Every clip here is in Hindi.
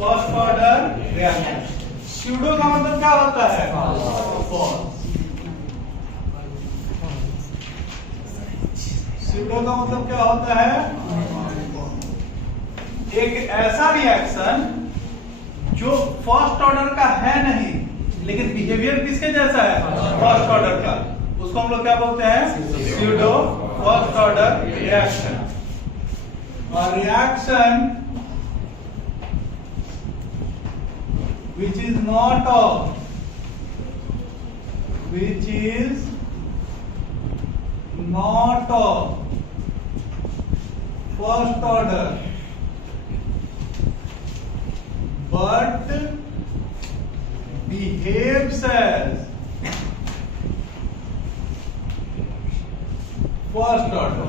First order reaction. स्यूडो का मतलब क्या होता है? फॉल्स। स्यूडो का मतलब क्या होता है? एक ऐसा रिएक्शन जो फर्स्ट ऑर्डर का है नहीं, लेकिन बिहेवियर किसके जैसा है? फर्स्ट ऑर्डर का। उसको हम लोग क्या बोलते हैं? Pseudo first order reaction. और reaction which is not of first order but behaves as first order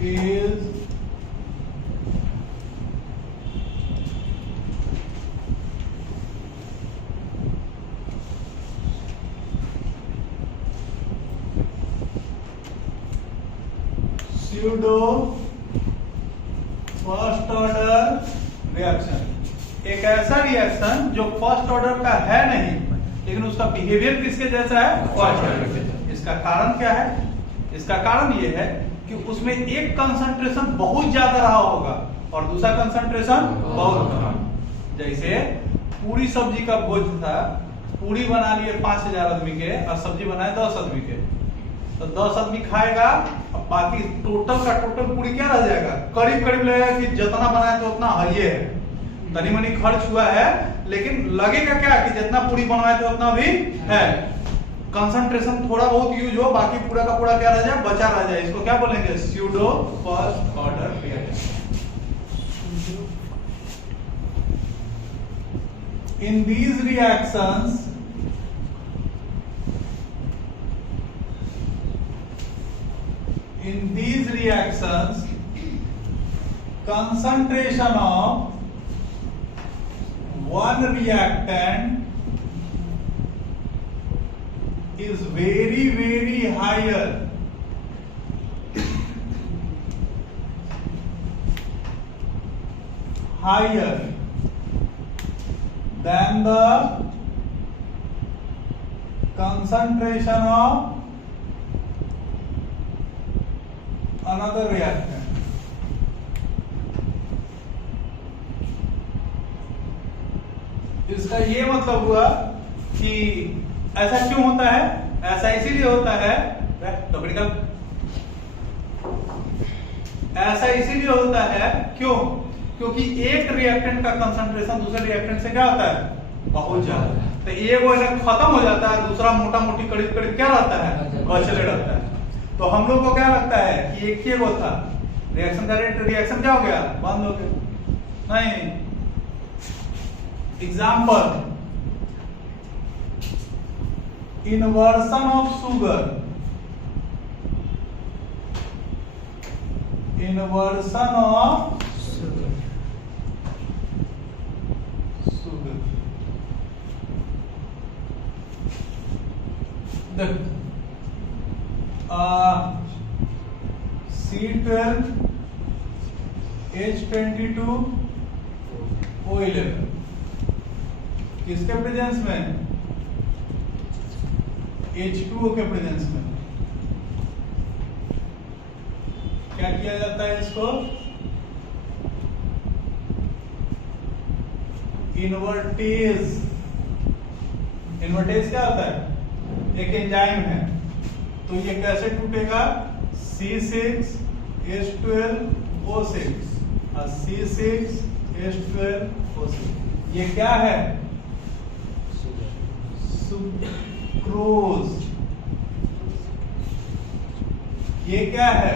is pseudo first order reaction. एक ऐसा रिएक्शन जो फर्स्ट ऑर्डर का है नहीं, लेकिन उसका बिहेवियर किसके जैसा है? First order. इसका कारण क्या है? इसका कारण यह है कि उसमें एक कंसंट्रेशन बहुत ज्यादा रहा होगा और दूसरा कंसंट्रेशन बहुत कम। जैसे पूरी सब्जी का बोझ था, पूरी बना लिए 5000 आदमी के और सब्जी बनाए 10 आदमी के, तो 10 आदमी खाएगा और बाकी टोटल का टोटल पूरी क्या रह जाएगा? करीब करीब लगेगा कि जितना बनाए तो उतना है, तनी मनी खर्च हुआ है, लेकिन लगेगा क्या कि जितना पूरी बनवाए थे उतना भी है। कंसंट्रेशन थोड़ा बहुत यूज हो, बाकी पूरा का पूरा क्या रह जाए? बचा रह जाए। इसको क्या बोलेंगे? Pseudo first order reaction. In these reactions, concentration of one reactant is very, very higher than the concentration of another reactant. इसका ये मतलब हुआ कि ऐसा क्यों होता है? ऐसा इसीलिए होता है, ऐसा इसीलिए होता है क्यों? क्योंकि एक रिएक्टेंट का कंसंट्रेशन दूसरे रिएक्टेंट से क्या होता है? बहुत ज्यादा। तो एक वो खत्म हो जाता है, दूसरा मोटा मोटी करीब करीब क्या रहता है? बचले रहता है। तो हम लोग को क्या लगता है कि एक ही वो था, रिएक्शन का रेट, रिएक्शन क्या हो गया? बंद हो गया। नहीं। Example, inversion of sugar, inversion of sugar, the C12 H22 O11 किसके प्रेजेंस में? H2O के प्रेजेंस में क्या किया जाता है? इसको इन्वर्टेज। इन्वर्टेज क्या होता है? एक एंजाइम है। तो ये कैसे टूटेगा? C6H12O6 और C6H12O6। ये क्या है? सुक्रोज। ये क्या है?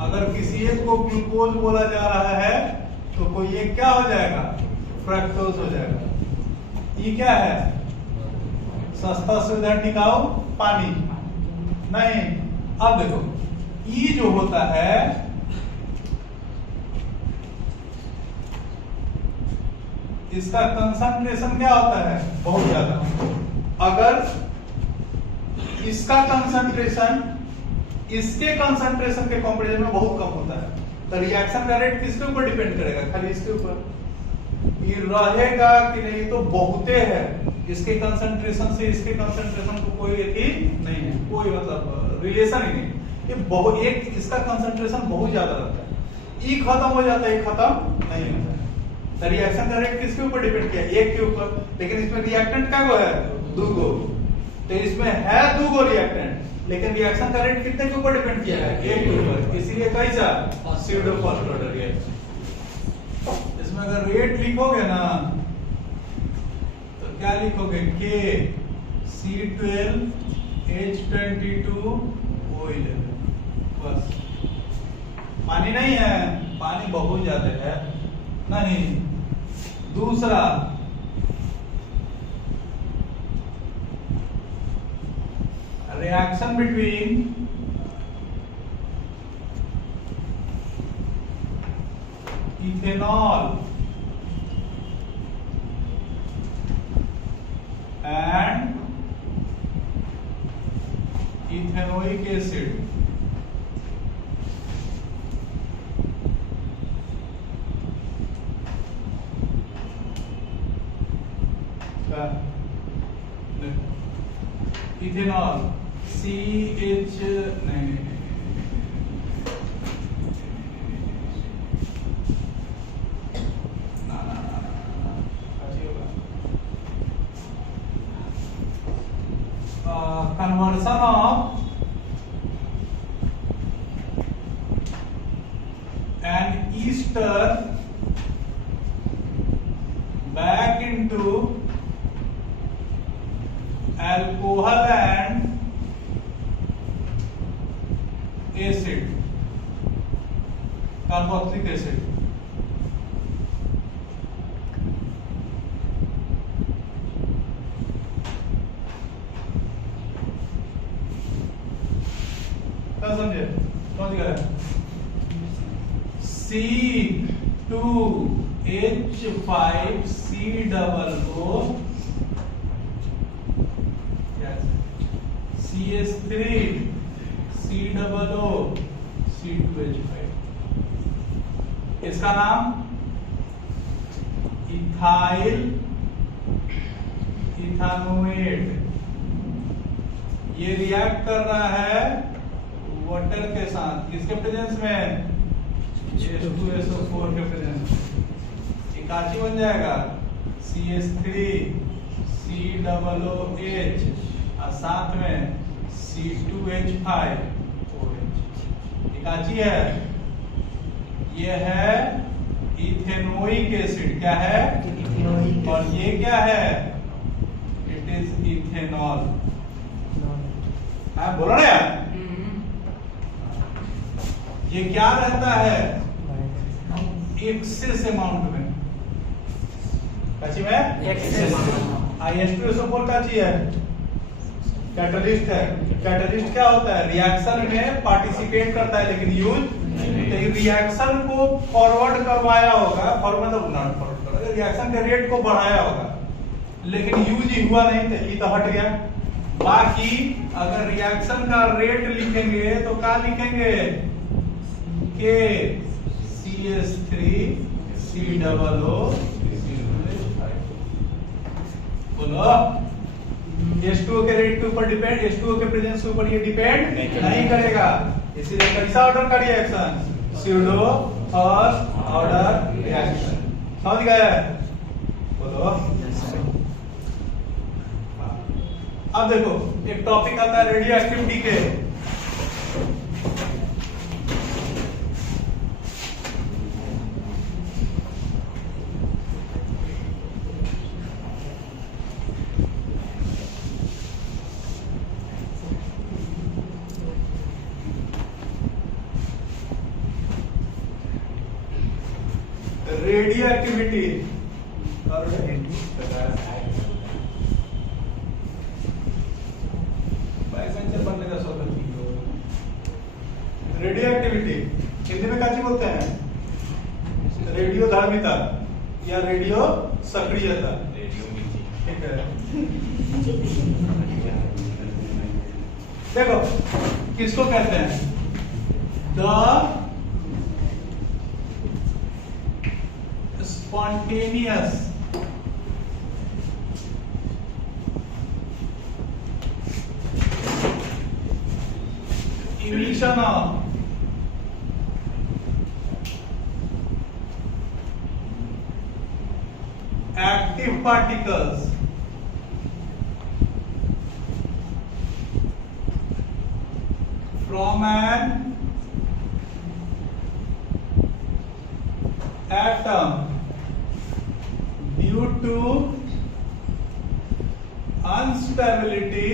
अगर किसी एक को ग्लूकोज बोला जा रहा है तो कोई एक क्या हो जाएगा? फ्रक्टोज हो जाएगा। ये क्या है? सस्ता सुविधा टिकाऊ पानी नहीं। अब देखो, ये जो होता है इसका कंसंट्रेशन क्या होता है? बहुत ज्यादा। अगर इसका कंसंट्रेशन इसके कंसंट्रेशन के कंपैरिजन में बहुत कम होता है। तो रिएक्शन का रेट किसके ऊपर डिपेंड करेगा? खाली इसके ऊपर। ये रहेगा कि नहीं तो बहुते है, इसके कंसंट्रेशन से इसके कंसंट्रेशन को कोई ही नहीं है, कोई मतलब रिलेशन ही नहीं। ये बहुत एक इसका कंसंट्रेशन बहुत ज्यादा रहता है, ई खत्म हो जाता है, ये खत्म नहीं होता है। तो रिएक्शन का रेट किसके ऊपर डिपेंड किया? एक के ऊपर। लेकिन इसमें रिएक्टेंट का है दो गो, तो इसमें है दो गो रिएक्टेंट, लेकिन रिएक्शन का रेट कितने के ऊपर डिपेंड किया है? एक के ऊपर। इसीलिए कैसा स्यूडो फर्स्ट ऑर्डर रिएक्शन। इसमें अगर रेट लिखोगे ना तो क्या लिखोगे? K C12 H22 O11। बस, पानी नहीं है, पानी बहुत ज्यादा है नहीं। दूसरा reaction between ethanol and ethanoic acid. Ethanol CH नहीं conversion of an ester back into alcohol and acid, carboxylic acid। समझे? समझ गए? C2H5COO CH3COO C2H5। इसका नाम इथाइल इथानोएट। ये रिएक्ट कर रहा है वाटर के साथ, किसके प्रेजेंस में? H2SO4 के प्रेजेंस में। इकाची बन जाएगा CH3COOH और साथ में C2H5OH। इकाची है, ये है इथेनोइक एसिड। क्या है? इथेनोइक। और ये क्या है? It is ethanol. हाँ बोलो ना यार। ये क्या रहता है? एक्सेस अमाउंट में। काची में? एक्सेस। H2SO4 काची है? कैटलिस्ट है। कैटलिस्ट क्या होता है? रिएक्शन में पार्टिसिपेट करता है लेकिन यूज नहीं। रिएक्शन को फॉरवर्ड करवाया होगा, फॉरवर्ड नॉट फॉरवर्ड, रिएक्शन के रेट को बढ़ाया होगा लेकिन यूज ही हुआ नहीं, तो ये तो हट गया। बाकी अगर रिएक्शन का रेट लिखेंगे तो क्या लिखेंगे? K CH3COO बोलो। H2O के रेट के ऊपर डिपेंड, H2O के प्रेजेंस के ऊपर ये डिपेंड नहीं करेगा। इसीलिए कैसा ऑर्डर का reaction? Pseudo first order reaction. समझ गए? बोलो। अब देखो एक टॉपिक आता है रेडियो एक्टिविटी के। Radio activity radio activity Hindi में क्या बोलते हैं? रेडियो धार्मिता या रेडियो सक्रियता। ठीक है। देखो किसको कहते हैं, the spontaneous emission of active particles from an atom due to instability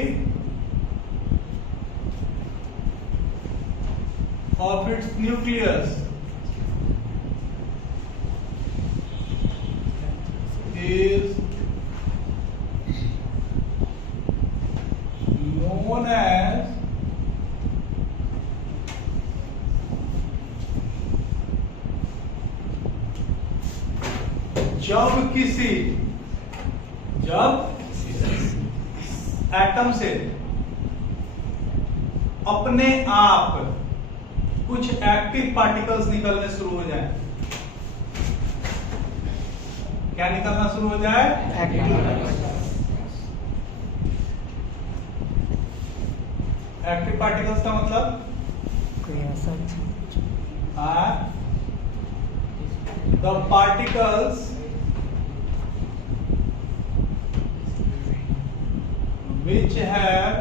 of its nucleus is known as जब एटम से अपने आप कुछ एक्टिव पार्टिकल्स निकलने शुरू हो जाए, क्या निकलना शुरू हो जाए, एक्टिव पार्टिकल्स का मतलब the particles which have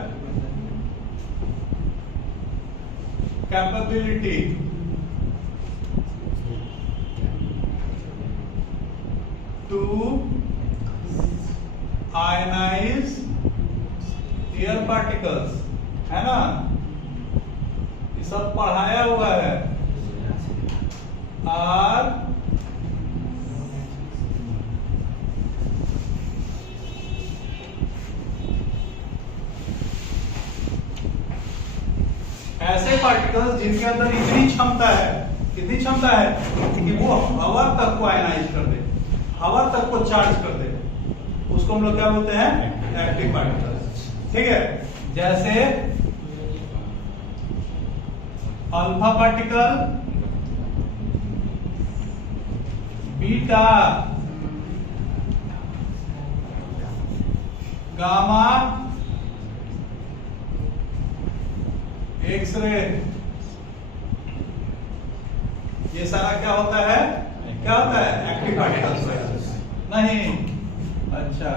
capability to ionize air particles, है ना, ये सब पढ़ाया हुआ है। और ऐसे पार्टिकल्स जिनके अंदर इतनी क्षमता है, कितनी क्षमता है कि वो हवा तक को आयनाइज कर दे, हवा तक को चार्ज कर दे, उसको हम लोग क्या बोलते हैं, एक्टिव पार्टिकल्स। ठीक है, जैसे alpha particle, beta, gamma, x-ray, ये सारा क्या होता है, क्या होता है, एक्टिव पार्टिकल्स नहीं। अच्छा,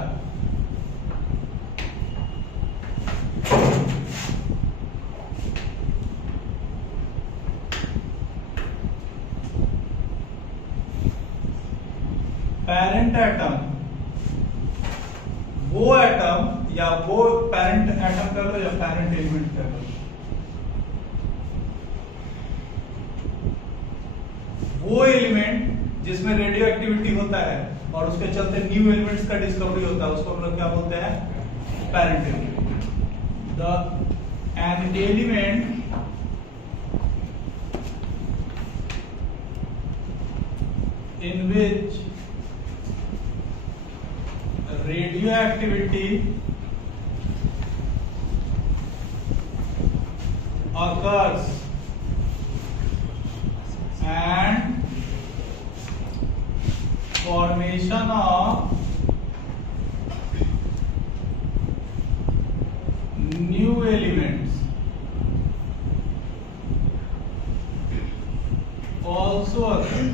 पेरेंट एटम, वो एटम या वो पेरेंट एटम कर लो या पेरेंट एलिमेंट कर लो, वो एलिमेंट जिसमें रेडियो एक्टिविटी होता है और उसके चलते न्यू एलिमेंट्स का डिस्कवरी होता है, उसको हम लोग क्या बोलते हैं, parent element. An element in which radioactivity occurs and formation of new elements also occurs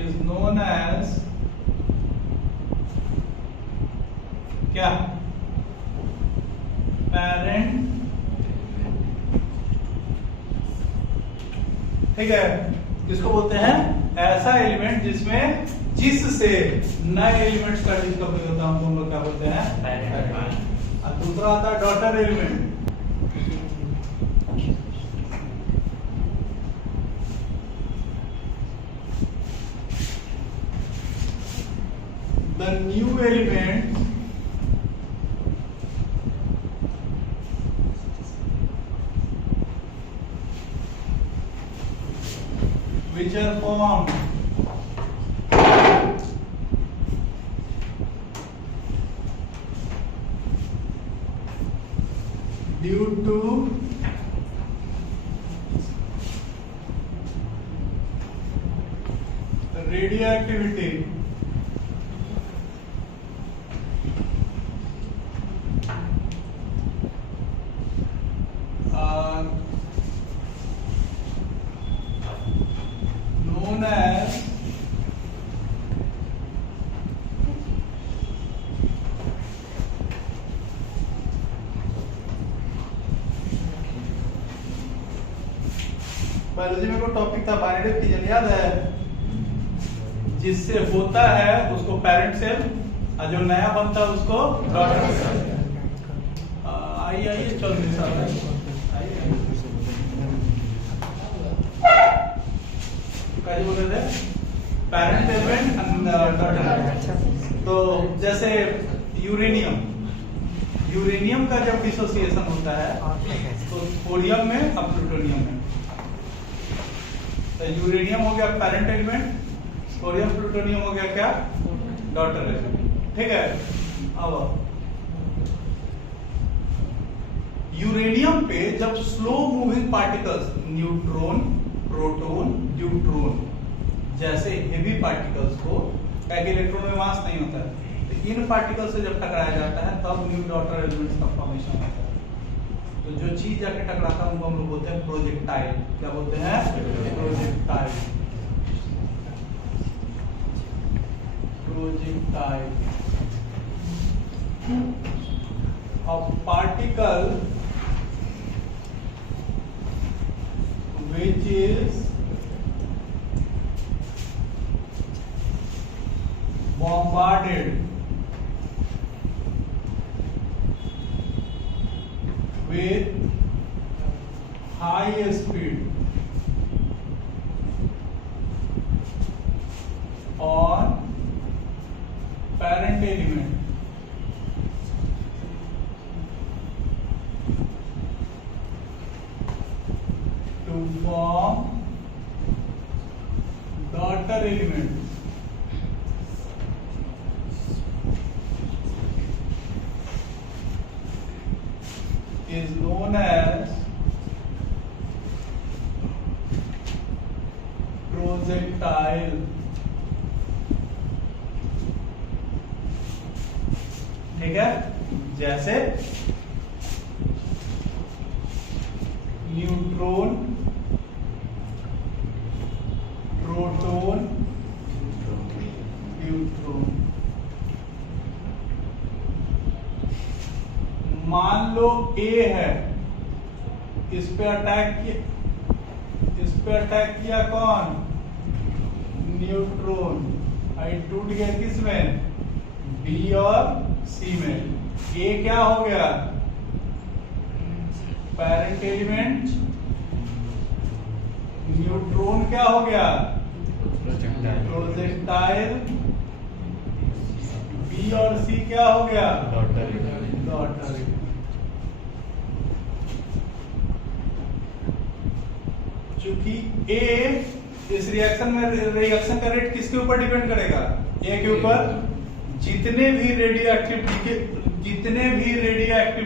is known as क्या, पेरेंट। ठीक है, किसको बोलते हैं, ऐसा एलिमेंट जिसमें जिससे नए एलिमेंट्स का डिस्कवरी होता है, हम लोग क्या बोलते हैं, पेरेंट। और दूसरा आता है daughter element, the new element which are formed to radioactivity known as biology में कोई टॉपिक था बाइनरी फिजन, याद है? जिससे होता है उसको पेरेंट सेल और जो नया बनता है उसको डॉटर सेल। आइए आइए चलो मेरे साथ आइए। क्या बोल रहे थे? Parent element and daughter. तो जैसे यूरेनियम का जब डिसोसिएशन होता है तो थोरियम में और प्लूटोनियम में। तो यूरेनियम हो गया पेरेंट एलिमेंट, थोरियम प्लूटोनियम हो गया क्या? Daughter element. ठीक है। अब यूरेनियम पे जब slow moving particles neutron, proton, neutron जैसे हेवी पार्टिकल्स को, इलेक्ट्रॉन में मास नहीं होता है, तो इन पार्टिकल से जब टकराया जाता है तब न्यू डॉटर एलिमेंट्स का फॉर्मेशन होता है। तो जो चीज जाके टकराता है उनको हम लोग बोलते हैं प्रोजेक्टाइल। क्या बोलते हैं? Projectile. Projectile. A particle which is bombarded with high speed on parent element to form daughter element is known as projectile. ठीक है। जैसे न्यूट्रॉन, प्रोटॉन, न्यूट्रॉन। मान लो A है, इस पे अटैक किया कौन? न्यूट्रॉन। आई टूट गया किसमें? B और C में। A क्या हो गया? Parent element. न्यूट्रॉन क्या हो गया? प्रोजेक्टाइल। B और C क्या हो गया? डॉटर। चूंकि A इस रिएक्शन में रिएक्शन का रेट किसके ऊपर डिपेंड करेगा? A के ऊपर। जितने भी रेडियोएक्टिव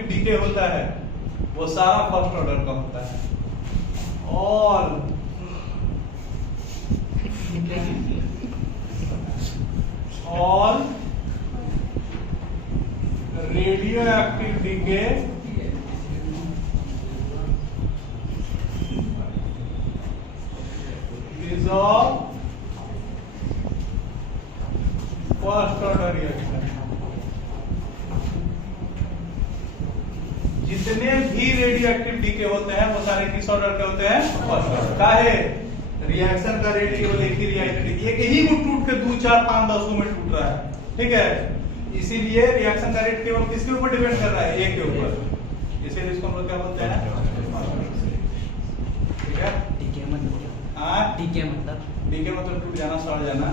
डीके होता है वो सारा फर्स्ट ऑर्डर का होता है। All radioactive decay is of first order reaction। जितने भी रेडियोएक्टिव डीके होते हैं वो सारे किस ऑर्डर के होते हैं? First order. काहे? रिएक्शन का रेट केवल एक ही एक ही को टूट के 2, 4, 5, 10 में टूट रहा है। ठीक है। इसीलिए रिएक्शन का रेट केवल किसके ऊपर डिपेंड कर रहा है? एक के ऊपर। इसीलिए इसको हम लोग क्या बोलते हैं? ठीक है। डीके मतलब टूट जाना, सड़ जाना।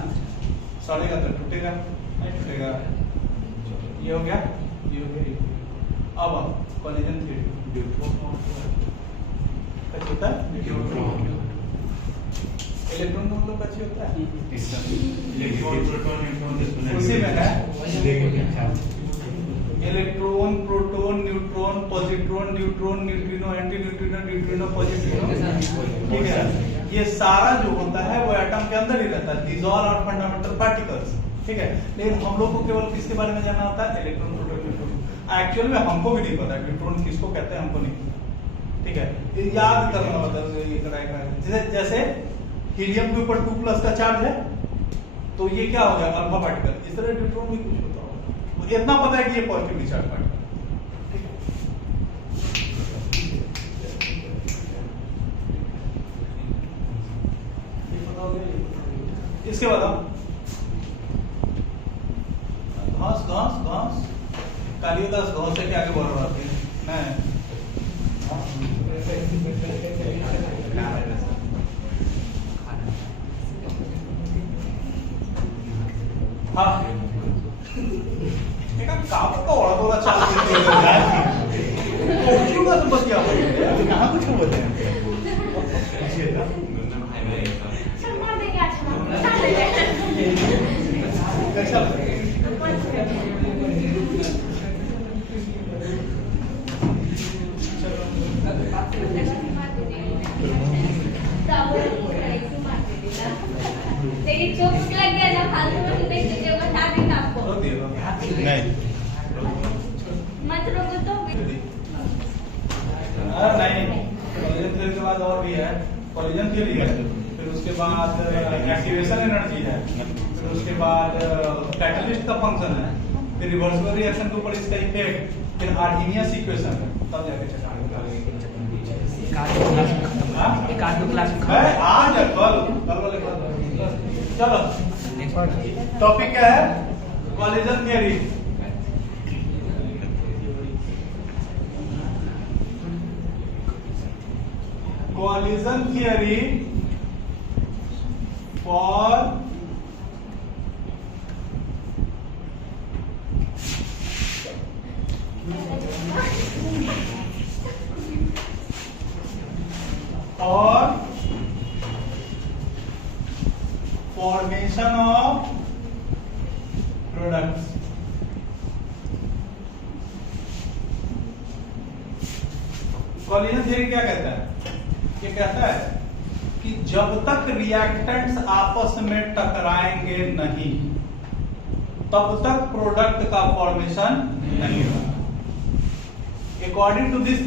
सड़ेगा तो टूटेगा, नहीं टूटेगा। ये हो गया, ये हो गया। अब कोलिजन थ्योरी क्या होता है? इलेक्ट्रॉन का मतलब क्या होता है? उसी में है। Electron, proton, neutron, positron, neutron, neutrino, anti neutrino, neutrino, positrino, ठीक है। ये सारा जो होता है वो एटम के अंदर ही रहता है। These all are fundamental particles, ठीक है। लेकिन हम लोग को केवल किसके बारे में जानना होता है? Electron, proton, neutron. एक्चुअल में हमको भी नहीं पता न्यूट्रॉन किसको कहते हैं, हमको नहीं पता, ठीक है। ये याद करना मतलब ये कराएगा। जैसे हीलियम के ऊपर 2+ का चार्ज है तो ये क्या हो गया? Alpha particle. इस तरह न्यूट्रॉन भी कुछ होता होगा, मुझे इतना पता है कि ये पॉजिटिवली चार्ज पार्टिकल। इसके बाद घास घास घास कालिदास घास से आगे बढ़ रहा है। हाँ काम का ओळखला चालू का सोबत क्या कहाँ कुछ बोलते हैं चोट लग गया ना फालतू में देख बता देंगे आपको। नहीं मत रोको तो नहीं। कॉलिजन थ्योरी के बाद और भी है। कॉलिजन थ्योरी है, फिर उसके बाद एक्टिवेशन एनर्जी है, फिर उसके बाद कैटलिस्ट का फंक्शन है, फिर रिवर्सिबल रिएक्शन के ऊपर इसका इफेक्ट, फिर आर्हीनियस इक्वेशन है, तब जाके आज कल वाले चलो टॉपिक क्या है? Collision theory. Collision theory for formation of products। Collision theory क्या कहता है? ये कहता है कि जब तक रिएक्टेंट्स आपस में टकराएंगे नहीं तब तक प्रोडक्ट का फॉर्मेशन नहीं होगा। According to this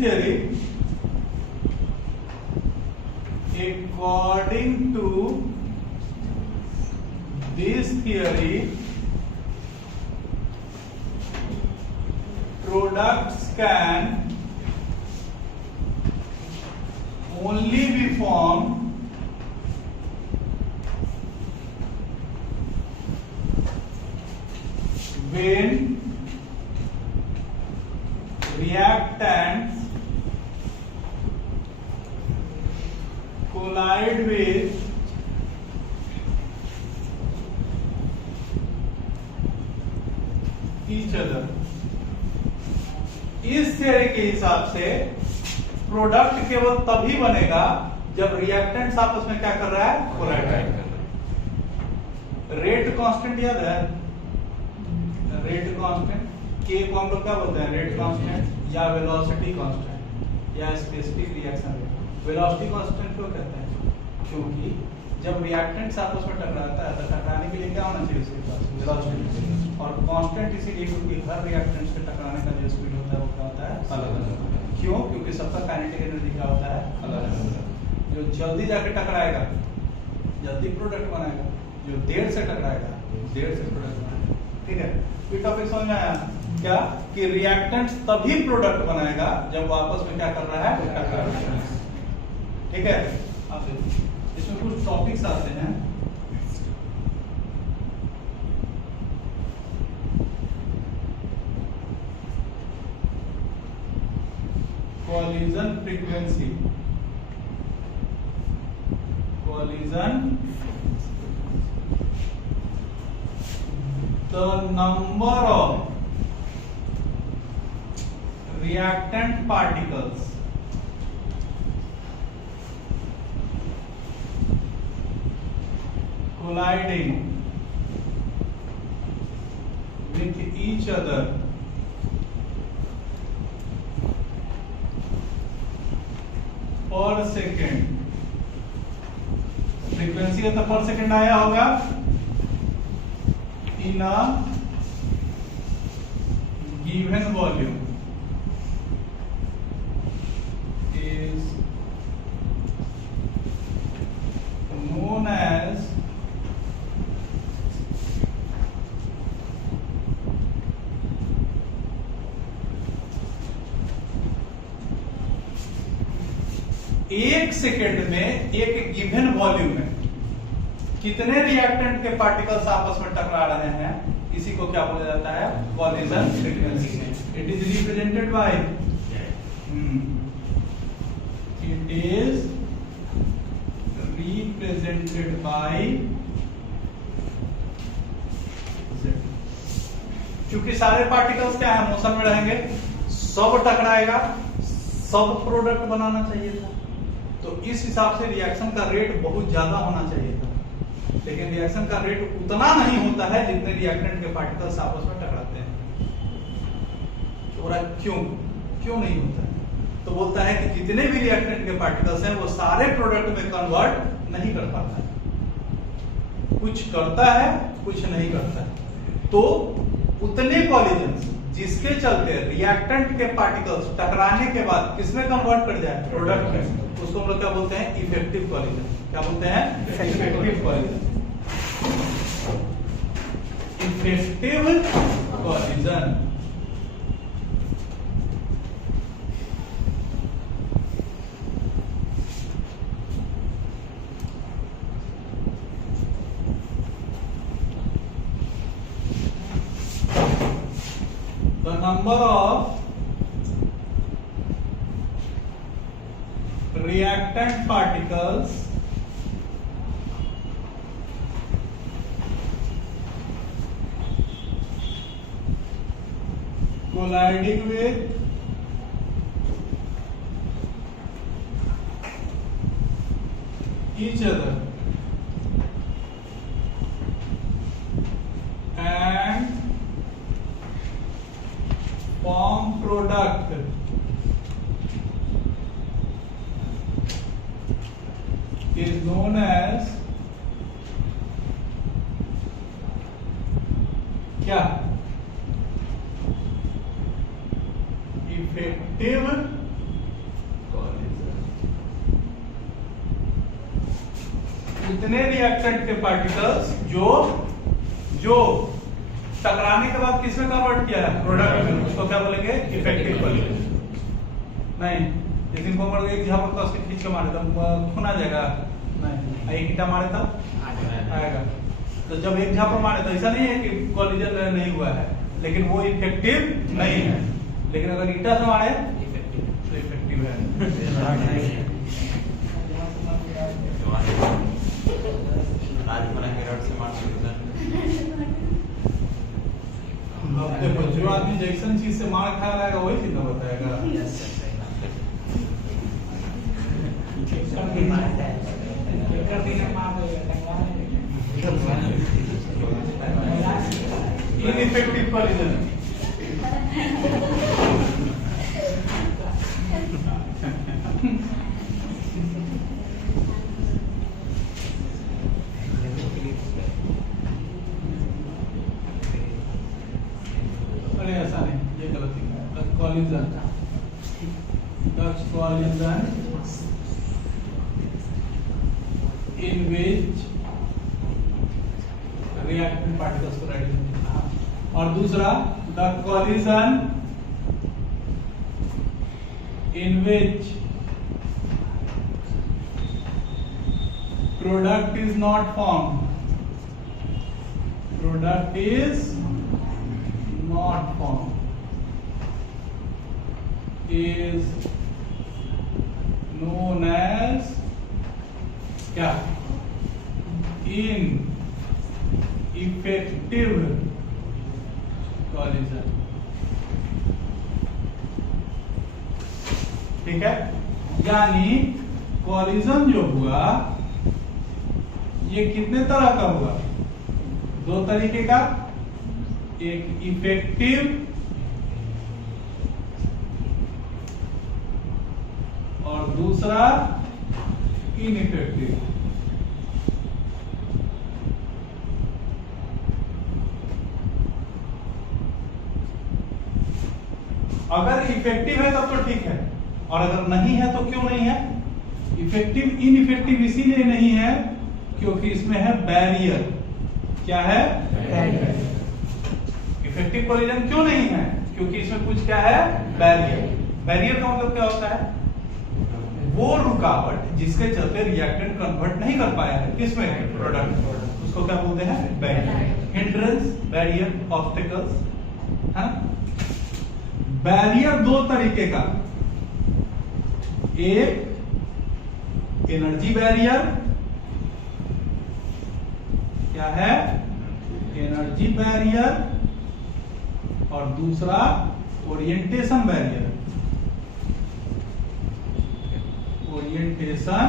theory, products can only be formed when reactants collide with each other। इस थ्योरी के हिसाब से प्रोडक्ट केवल तभी बनेगा जब रिएक्टेंट्स आपस में क्या कर रहा है? कोलाइड कर रहा है। रेट कांस्टेंट याद है? रेट कांस्टेंट के को हम लोग क्या बोलते हैं? रेट कांस्टेंट या वेलोसिटी कांस्टेंट या specific reaction rate. Velocity constant क्यों कहते हैं? क्योंकि जब रिएक्टेंट्स आपस में टकराता है तो टकराने के लिए क्या होना चाहिए उसके पास? वेलोसिटी। और कांस्टेंट इसीलिए क्योंकि हर रिएक्टेंट्स के टकराने का जो स्पीड होता है वो क्या होता है? अलग अलग। क्यों? क्योंकि सबका काइनेटिक एनर्जी क्या होता है? अलग अलग। जो जल्दी जाके टकराएगा जल्दी प्रोडक्ट बनाएगा, जो देर से टकराएगा देर से प्रोडक्ट बनाएगा, ठीक है। ये टॉपिक समझ में आया क्या? कि रिएक्टेंट्स तभी प्रोडक्ट बनाएगा जब वो आपस में क्या कर रहा है? टकरा रहा है, ठीक है। अब इसमें कुछ टॉपिक्स आते हैं। collision frequency, collision, the number of reactant particles colliding with each other पर सेकेंड, फ्रीक्वेंसी है तो पर सेकेंड आया होगा, in a given volume is known as एक सेकेंड में एक गिवन वॉल्यूम में कितने रिएक्टेंट के पार्टिकल्स आपस में टकरा रहे हैं, इसी को क्या बोला जाता है, collision frequency. It is represented by it is represented by Z। क्योंकि सारे पार्टिकल्स क्या है, मोशन में रहेंगे, सब टकराएगा, सब प्रोडक्ट बनाना चाहिए था, तो इस हिसाब से रिएक्शन का रेट बहुत ज्यादा होना चाहिए था, लेकिन रिएक्शन का रेट उतना नहीं होता है जितने रिएक्टेंट के पार्टिकल्स आपस में टकराते हैं। और क्यों नहीं होता है, तो बोलता है कि जितने भी रिएक्टेंट के पार्टिकल्स हैं वो सारे प्रोडक्ट में कन्वर्ट नहीं कर पाता है, कुछ करता है कुछ नहीं करता है। तो उतने कॉलिजन्स जिसके चलते रिएक्टेंट के पार्टिकल्स टकराने के बाद किसमें कन्वर्ट कर जाए, प्रोडक्ट में, उसको हम लोग क्या बोलते हैं, इफेक्टिव कॉलिजन। क्या बोलते हैं, effective collision. Effective collision number of reactant particles colliding with each other and form product is known as क्या, इफेक्टिव कॉलिजन। इतने रिएक्टेंट के पार्टिकल्स जो टकराने के बाद किसमें कन्वर्ट किया है, प्रोडक्ट में, उसको क्या बोलेंगे, इफेक्टिव कॉलिजन। नहीं, जिस दिन को मर गए एक झापड़ तो उसके खींच के मारे तो खून आ जाएगा, नहीं, एक ईटा मारे तब आएगा। तो जब एक झापड़ मारे तो ऐसा नहीं है कि कॉलिजन नहीं हुआ है, लेकिन वो इफेक्टिव नहीं है। लेकिन अगर ईटा से मारे तो इफेक्टिव है। अब देखो, जो आदमी जैसन चीज से मार खा रहा है वही चीज बताएगा। Ineffective collision. अरे ऐसा नहीं, ये गलती है। Collision, collision in which reactant particles collide। और दूसरा, the collision in which product is not formed, product is not formed is known as क्या, इनइफेक्टिव कॉलिजन। ठीक है, यानी कॉलिजन जो हुआ ये कितने तरह का हुआ, दो तरीके का, एक इफेक्टिव और और दूसरा इनइफेक्टिव। अगर इफेक्टिव है तब तो ठीक है, और अगर नहीं है तो क्यों नहीं है? इफेक्टिव इनइफेक्टिव इसीलिए नहीं है क्योंकि इसमें है बैरियर। क्या है? बैरियर। इफेक्टिव कोलिजन क्यों नहीं है? क्योंकि इसमें कुछ क्या है? बैरियर। बैरियर का मतलब क्या होता है? वो रुकावट जिसके चलते रिएक्टेंट कन्वर्ट नहीं कर पाया है किसमें? प्रोडक्ट। उसको क्या बोलते हैं? बैरियर। Hindrance, barrier, obstacles. है बैरियर दो तरीके का, एक एनर्जी बैरियर। क्या है? Energy barrier. और दूसरा ओरिएंटेशन बैरियर। ओरिएंटेशन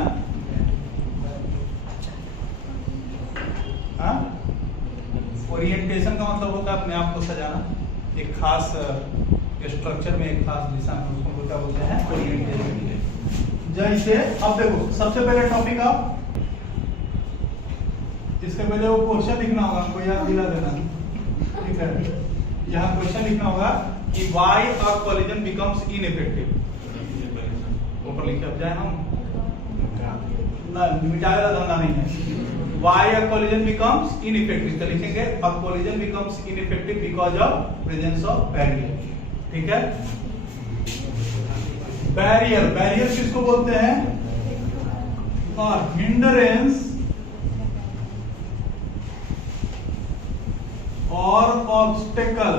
ओरिएंटेशन का मतलब होता है अपने आप को सजाना, एक खास स्ट्रक्चर में, एक खास दिशा में, उसको क्या बोलते हैं? ओरिएंटेशन। जैसे अब देखो, सबसे पहले टॉपिक आप इसके पहले वो क्वेश्चन लिखना होगा, आपको याद दिला देना, ठीक है? यहाँ क्वेश्चन लिखना होगा कि why a collision becomes ineffective। ऊपर लिखे, अब जाए हम ना, मिटाएगा धंधा नहीं है। Why a collision becomes ineffective, तो लिखेंगे a collision becomes ineffective because of presence of barrier। ठीक है? बैरियर, बैरियर किसको बोलते हैं? और हिंड्रेंस और obstacle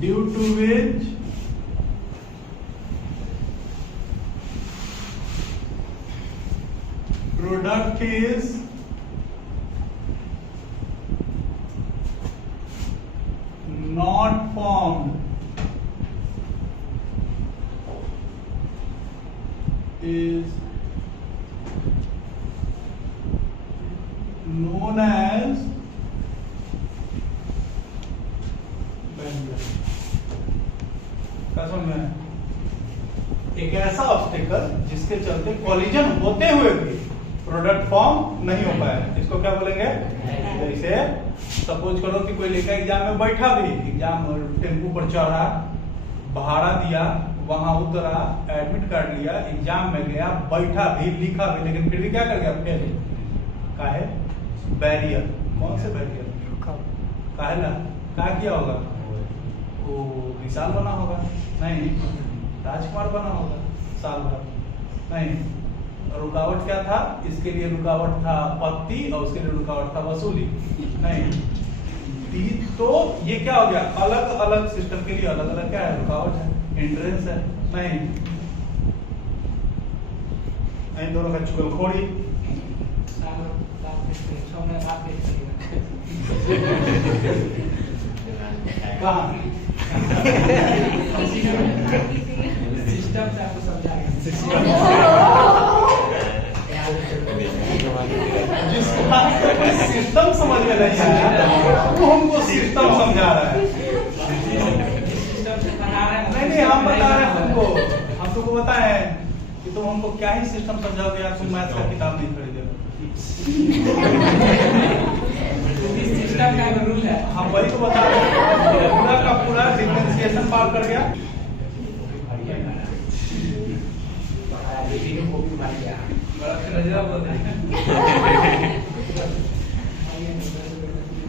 due to which product is not formed is known as barrier। क्या समझ में? एक ऐसा ऑब्स्टेकल जिसके चलते कॉलिजन होते हुए भी प्रोडक्ट फॉर्म नहीं हो पाया, इसको क्या बोलेंगे? जैसे सपोज करो कि कोई लेकर एग्जाम में बैठा भी, एग्जाम टेम्पू पर चढ़ा, भाड़ा दिया, वहां उतरा, एडमिट कार्ड लिया, एग्जाम में गया, बैठा भी, लिखा भी, लेकिन फिर भी क्या कर गया? फेल। का है? बैरियर। कौन से बैरियर? काहेला? क्या किया होगा? वो विशाल बना होगा? नहीं। राजकुमार बना होगा साल भर? नहीं। रुकावट क्या था? इसके लिए रुकावट था पत्ती, और उसके लिए रुकावट था वसूली? नहीं। तो ये क्या हो गया? अलग अलग सिस्टम के लिए अलग अलग क्या है? रुकावट है, हिंड्रेंस है। नहीं, दोनों का चुगलखोरी। कहाँ? सिस्टम से आपको समझाएगा। जिसका सिस्टम समझ में नहीं आया वो हमको सिस्टम समझा रहा है। नहीं, हम बता रहे हैं तुमको, हम तुमको बताए कि तुम हमको क्या ही सिस्टम समझाओगे यार, तुम मैथ्स का किताब नहीं खरीदोगे। सिस्टम का रूल है, हम वही तो बता रहे हैं। पूरा का पूरा डिफरेंशिएशन पार कर गया।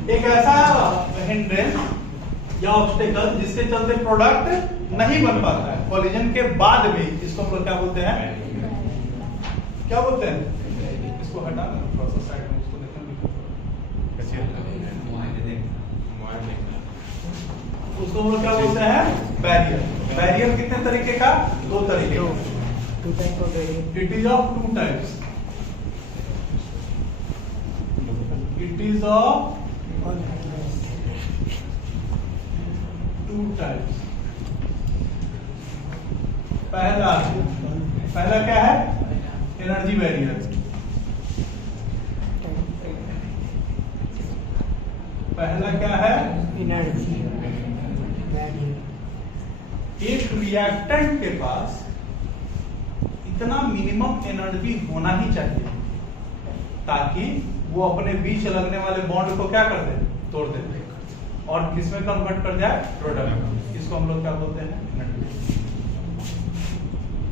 एक ऐसा हिंड्रेंस या ऑब्स्टेकल जिसके चलते प्रोडक्ट नहीं बन पाता है कॉलिजन के बाद भी, इसको हम लोग क्या बोलते हैं? क्या बोलते हैं? इसको हटाना थोड़ा सा साइड में, उसको उसको हम लोग क्या बोलते हैं? बैरियर। बैरियर कितने तरीके का? दो तरीके का। It is of two types. It is of two types. पहला क्या है? Energy barrier. पहला क्या है? Energy barrier. एक रिएक्टेंट के पास इतना मिनिमम एनर्जी होना ही चाहिए ताकि वो अपने बीच लगने वाले बॉन्ड को क्या कर दे, तोड़ दे और किसमें कन्वर्ट कर जाए, प्रोडक्ट। इसको हम लोग क्या बोलते हैं, एनर्जी।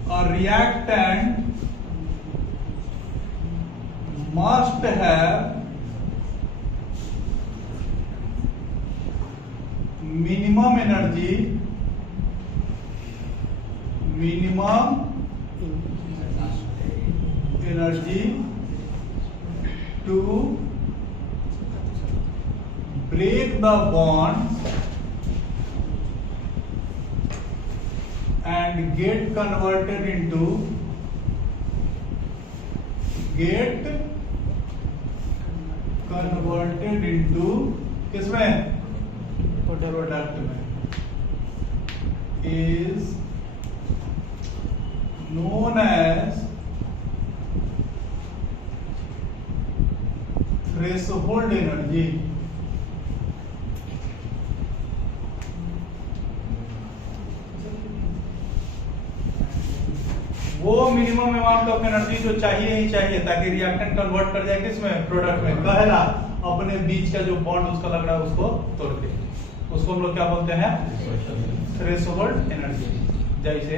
और reactant must have minimum energy to break the bonds and get converted into किसमें, प्रोडक्ट में, is known as threshold energy। वो मिनिमम अमाउंट ऑफ एनर्जी जो चाहिए ही चाहिए ताकि रिएक्टेंट कन्वर्ट कर जाए किसमें, प्रोडक्ट में। पहला अपने बीच का जो बॉन्ड उसका लग रहा है उसको तोड़ के, उसको हम लोग क्या बोलते हैं, थ्रेशोल्ड एनर्जी। जैसे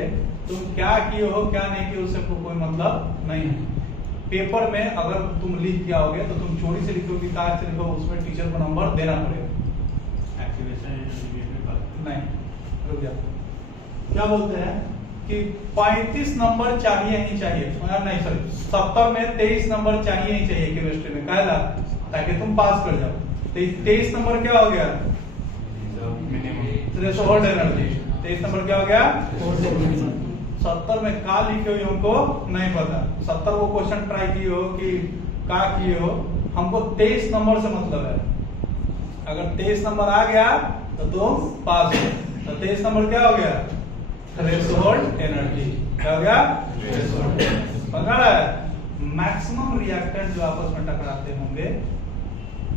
तुम क्या किए हो क्या नहीं किए उससे कोई मतलब नहीं है। पेपर में अगर तुम लिख के आओगे तो तुम चोरी से लिखोगे, कार से लिखो, उसमें टीचर को नंबर देना पड़ेगा। नहीं, रुक जा, क्या बोलते हैं कि 35 नंबर चाहिए ही चाहिए, नहीं सॉरी 70 में 23 नंबर चाहिए ही चाहिए केमिस्ट्री में, कहला ताकि तुम पास कर जाओ। 23 नंबर क्या हो गया, थ्रेशोल्ड एनर्जी। 23 नंबर क्या हो गया, 70 में का लिखे हुए हमको नहीं पता, 70 वो क्वेश्चन ट्राई किए हो कि का किए हो, हमको 23 नंबर से मतलब है। अगर 23 नंबर आ गया तो तुम पास हो। तो 23 नंबर क्या हो गया, थ्रेशोल्ड एनर्जी। क्या हो गया, थ्रेशोल्ड। पकड़ा है। मैक्सिमम रिएक्टेंट जो आपस में टकराते होंगे,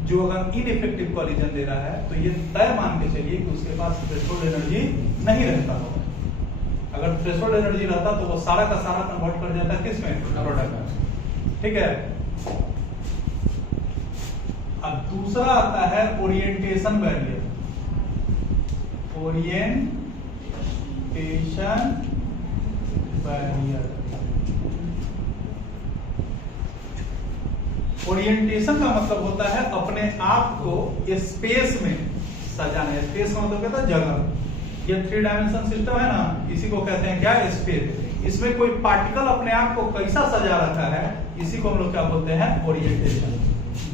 जो अगर इनइफेक्टिव कोलिजन दे रहा है तो ये तय मान के चलिए कि उसके पास थ्रेशोल्ड एनर्जी नहीं रहता होगा। अगर थ्रेशोल्ड एनर्जी रहता तो वो सारा का सारा कन्वर्ट कर जाता किसमें, प्रोडक्ट में। ठीक है। अब दूसरा आता है orientation barrier. Orientation barrier. Orientation का मतलब होता है अपने आप को स्पेस में सजाना। स्पेस का मतलब कहता है जगह। ये 3 डायमेंशन सिस्टम है ना, इसी को कहते हैं क्या, स्पेस। इसमें कोई पार्टिकल अपने आप को कैसा सजा रखा है, इसी को हम लोग क्या बोलते हैं, orientation.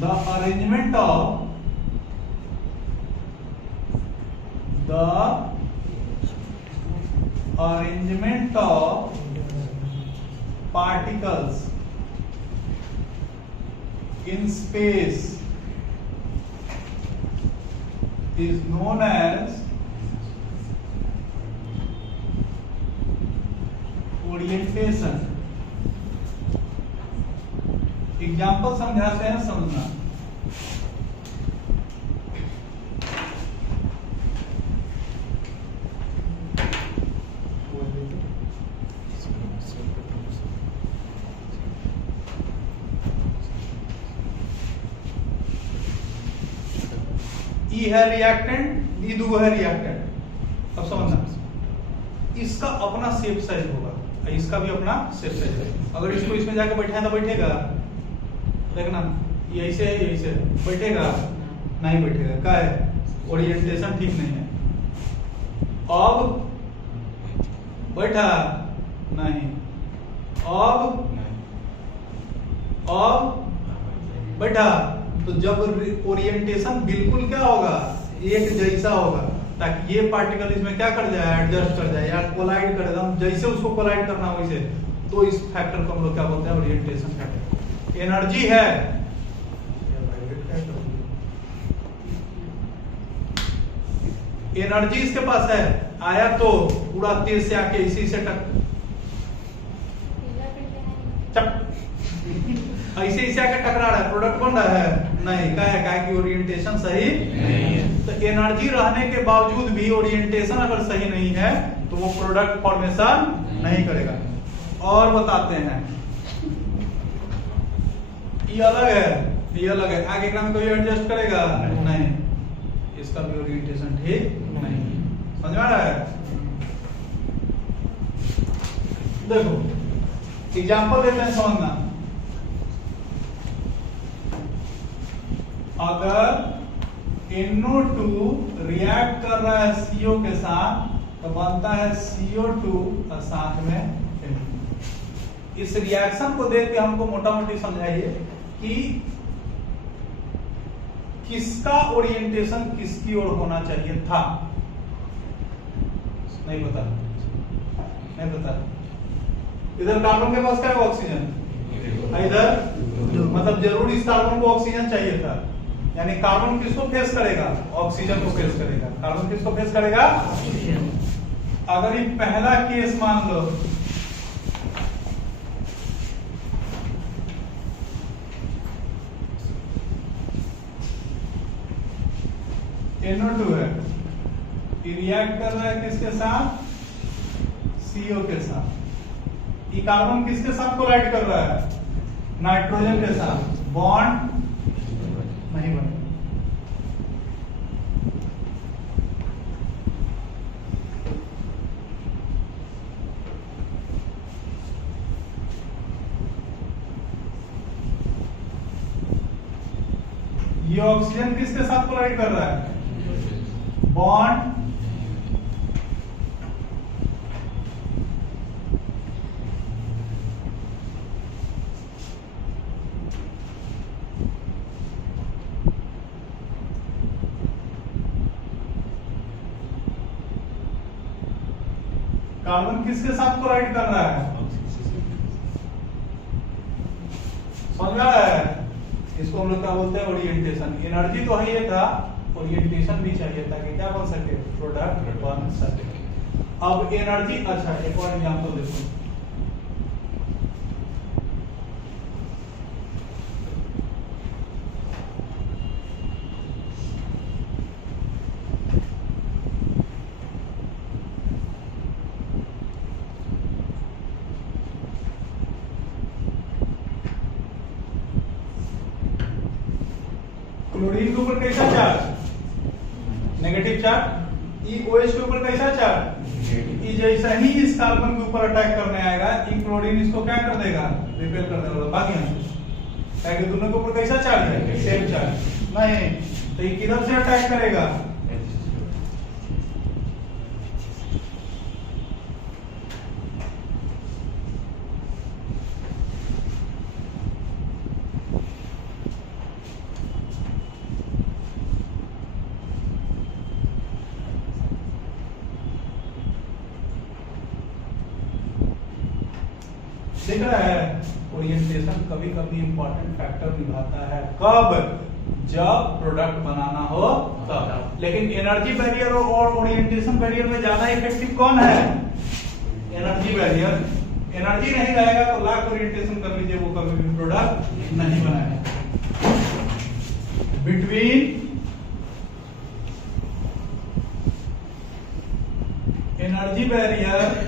The arrangement of particles in space is known as orientation। Example समझाते हैं, समझना। ई है रिएक्टेंट, ई दो है रिएक्टेंट। अब समझना, इसका अपना शेप साइज होगा, इसका भी अपना शेप साइज है। अगर इसको इसमें जाके बैठाए तो बैठेगा, देखना ये ऐसे है, ये ऐसे है, बैठेगा नहीं बैठेगा, क्या है, ओरिएंटेशन ठीक नहीं है। अब बैठा नहीं, अब बैठा, तो जब ओरिएंटेशन बिल्कुल क्या होगा, एक जैसा होगा, ताकि ये पार्टिकल इसमें क्या कर जाए, एडजस्ट कर जाए या कोलाइड कर जाए, जैसे उसको कोलाइड करना वैसे। तो इस फैक्टर को हम लोग क्या बोलते हैं, ओरिएंटेशन फैक्टर। एनर्जी है, एनर्जी इसके पास है, आया तो पूरा तेज से आके इसी से टक ऐसे ऐसे आके टकरा रहा है, प्रोडक्ट बन रहा है नहीं, क्या है कि ओरिएंटेशन सही नहीं है। तो एनर्जी रहने के बावजूद भी ओरिएंटेशन अगर सही नहीं है तो वो प्रोडक्ट फॉर्मेशन नहीं करेगा। और बताते हैं ये अलग है, ये अलग है, आगे में कोई एडजस्ट करेगा नहीं, इसका भी ओरिएंटेशन ठीक नहीं। समझ में आ रहा है? देखो एग्जांपल देते हैं, समझना। अगर NO2 रिएक्ट कर रहा है CO के साथ तो बनता है CO2 और साथ में NO2। इस रिएक्शन को देख के हमको मोटा मोटी समझाइए कि किसका ओरिएंटेशन किसकी ओर होना चाहिए था। नहीं पता, नहीं पता। इधर कार्बन के पास क्या है? ऑक्सीजन। इधर मतलब जरूर इस कार्बन को ऑक्सीजन चाहिए था, यानी कार्बन किसको फेस करेगा? ऑक्सीजन को फेस करेगा। कार्बन किसको फेस करेगा? अगर ये पहला केस मान लो, NO2 है, ये रिएक्ट कर रहा है किसके साथ? CO के साथ। ये कार्बन किसके साथ कोलाइड कर रहा है? नाइट्रोजन के साथ। बॉन्ड नहीं बने। ये ऑक्सीजन किसके साथ कोलाइड कर रहा है? बॉन्ड कार्बन किसके साथ कोलाइड कर रहा है? समझ में आ रहा है? इसको हम लोग क्या बोलते हैं? ओरिएंटेशन। एनर्जी तो है ये था, ओरिएंटेशन भी चाहिए था कि क्या बन सके? प्रोडक्ट बन सके। अब एनर्जी, अच्छा एक और एग्जांपल देखो। क्लोरीन के ऊपर कैसा चार्ज? Negative charge. OH के ऊपर कैसा चार्ज? ये जैसा ही इस कार्बन के ऊपर अटैक करने आएगा, ई क्लोरीन इसको क्या कर देगा? रिपेल कर देगा। बाकी दोनों के ऊपर कैसा चार्ज है? Same charge. नहीं तो ये किधर से अटैक करेगा? देख रहा है? ओरिएंटेशन कभी कभी इंपॉर्टेंट फैक्टर निभाता है। कब? जब प्रोडक्ट बनाना हो तब। लेकिन एनर्जी बैरियर और ओरिएंटेशन बैरियर में ज्यादा इफेक्टिव कौन है? Energy barrier. एनर्जी नहीं रहेगा तो लाख ओरिएंटेशन कर लीजिए, वो कभी भी प्रोडक्ट नहीं बनाएगा। Between energy barrier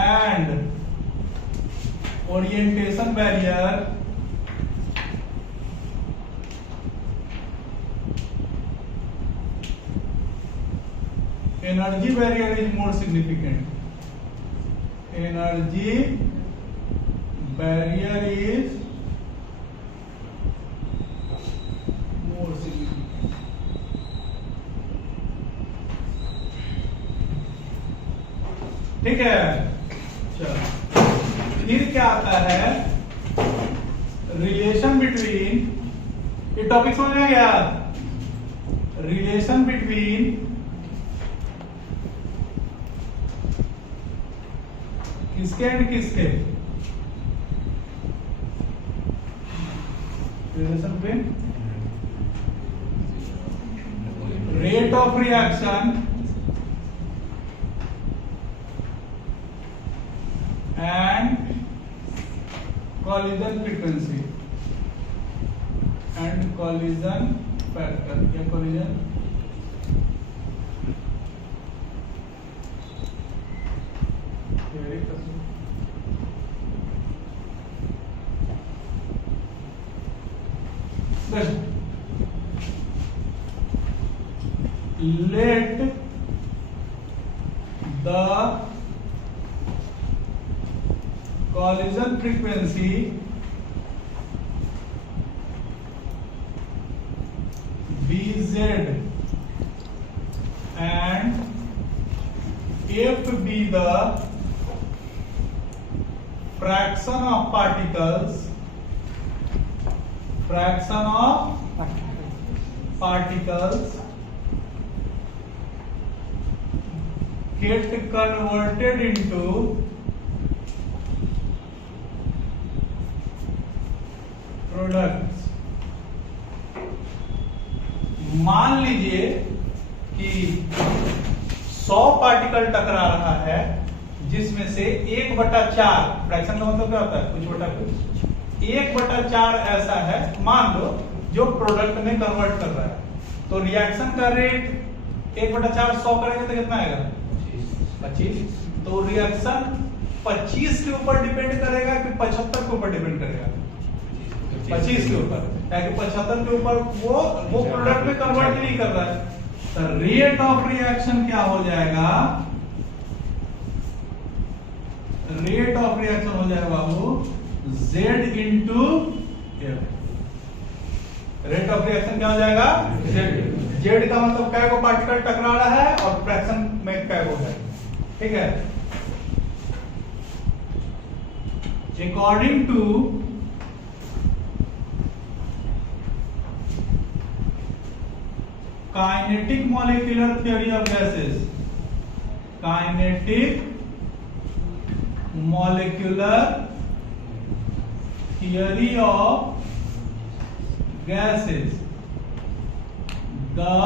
and orientation barrier, energy barrier is more significant. Energy barrier is more significant. ठीक है? फिर क्या आता है? रिलेशन बिटवीन, ये टॉपिक समझ में आ गया? रिलेशन बिटवीन किसके एंड किसके? Relation between rate of reaction and collision frequency and collision factor या collision let the collision frequency Bz and F be the fraction of particles get converted into products। मान लीजिए कि 100 पार्टिकल टकरा रहा है जिसमें से 1/4 फ्रैक्शन का मतलब क्या होता है, कुछ बटा कुछ, 1/4 ऐसा है मान लो जो प्रोडक्ट में कन्वर्ट कर रहा है, तो रिएक्शन का रेट 1/4 100 करेंगे तो कितना आएगा 25। तो रिएक्शन 25 के ऊपर डिपेंड करेगा कि 75 के ऊपर डिपेंड करेगा, 25 के ऊपर, ताकि 75 के ऊपर वो प्रोडक्ट में कन्वर्ट नहीं कर रहा है। तो रेट ऑफ रिएक्शन क्या हो जाएगा, रेट ऑफ रिएक्शन हो जाएगा बाबू Z into F। Rate of reaction क्या हो जाएगा Z का मतलब कै को पार्टिकल टकरा रहा है और फ्रैक्शन में कै को है, ठीक है। According to kinetic molecular theory of gases, kinetic molecular theory of gases, the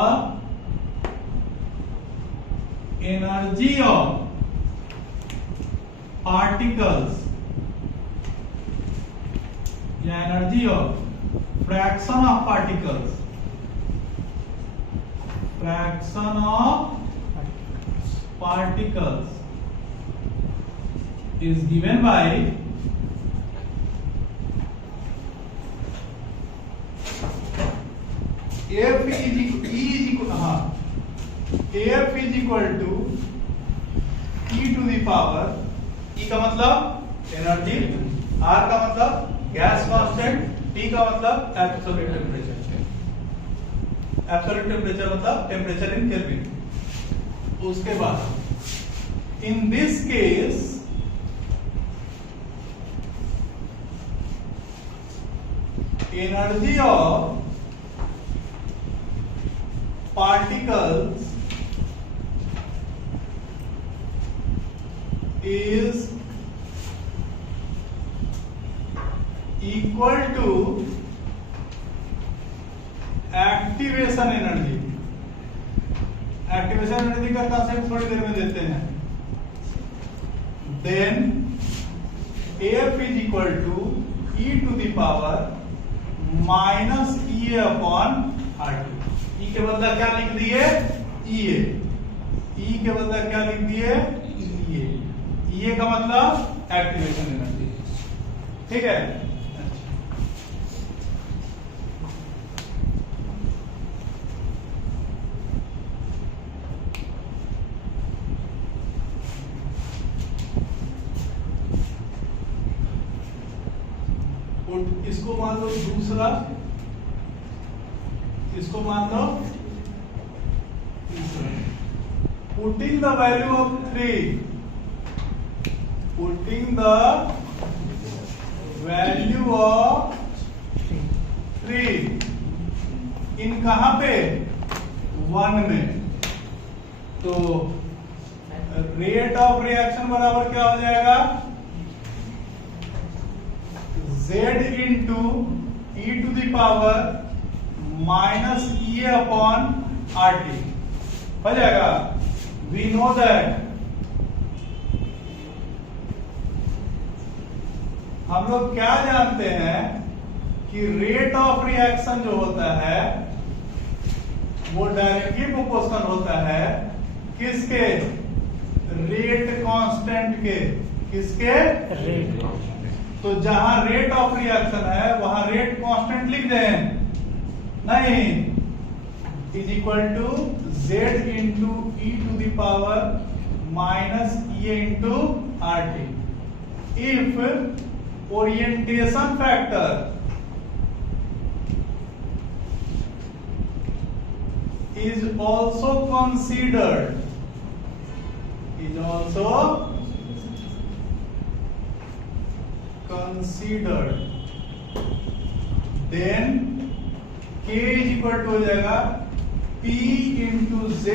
energy of particles या energy of fraction of particles, fraction of particles is given by F is equal to E to the power, E का मतलब एनर्जी, R का मतलब गैस कांस्टेंट, T का मतलब एब्सोल्यूट टेम्परेचर, एब्सोल्यूट टेम्परेचर मतलब टेम्परेचर इन केल्विन। उसके बाद in this case energy of particles is equal to activation energy। Activation energy का कांसेप्ट थोड़ी देर में देते हैं। Then F is equal to E to the power minus E upon R2। E के बदला क्या लिख दिए EA, E के बदला क्या लिख दिए EA, EA का मतलब एक्टिवेशन एनर्जी, ठीक है। इसको मान लो दूसरा, इसको मान लो तीसरा। Putting the value of 3, putting the value of 3 इन कहां पे 1 में, तो रेट ऑफ रिएक्शन बराबर क्या हो जाएगा Z into E to the power minus EA upon RT हो जाएगा। We know that हम लोग क्या जानते हैं कि रेट ऑफ रिएक्शन जो होता है वो डायरेक्टली प्रोपोर्शनल होता है किसके? रेट कांस्टेंट के। किसके? रेट। तो जहां रेट ऑफ रिएक्शन है वहां रेट कांस्टेंट लिख दें? नहीं, is equal to z into e to the power minus e into R T. If orientation factor is also considered, then k is equal to हो जाएगा p into z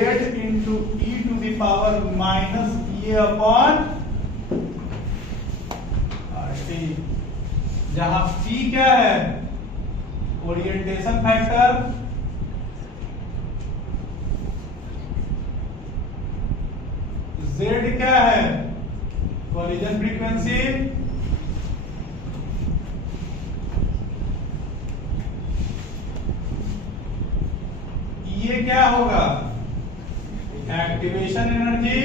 into e to the power minus e upon rt। जहां p क्या है? ओरिएंटेशन फैक्टर, Z क्या है? कोलिजन फ्रीक्वेंसी, ये क्या होगा? एक्टिवेशन एनर्जी,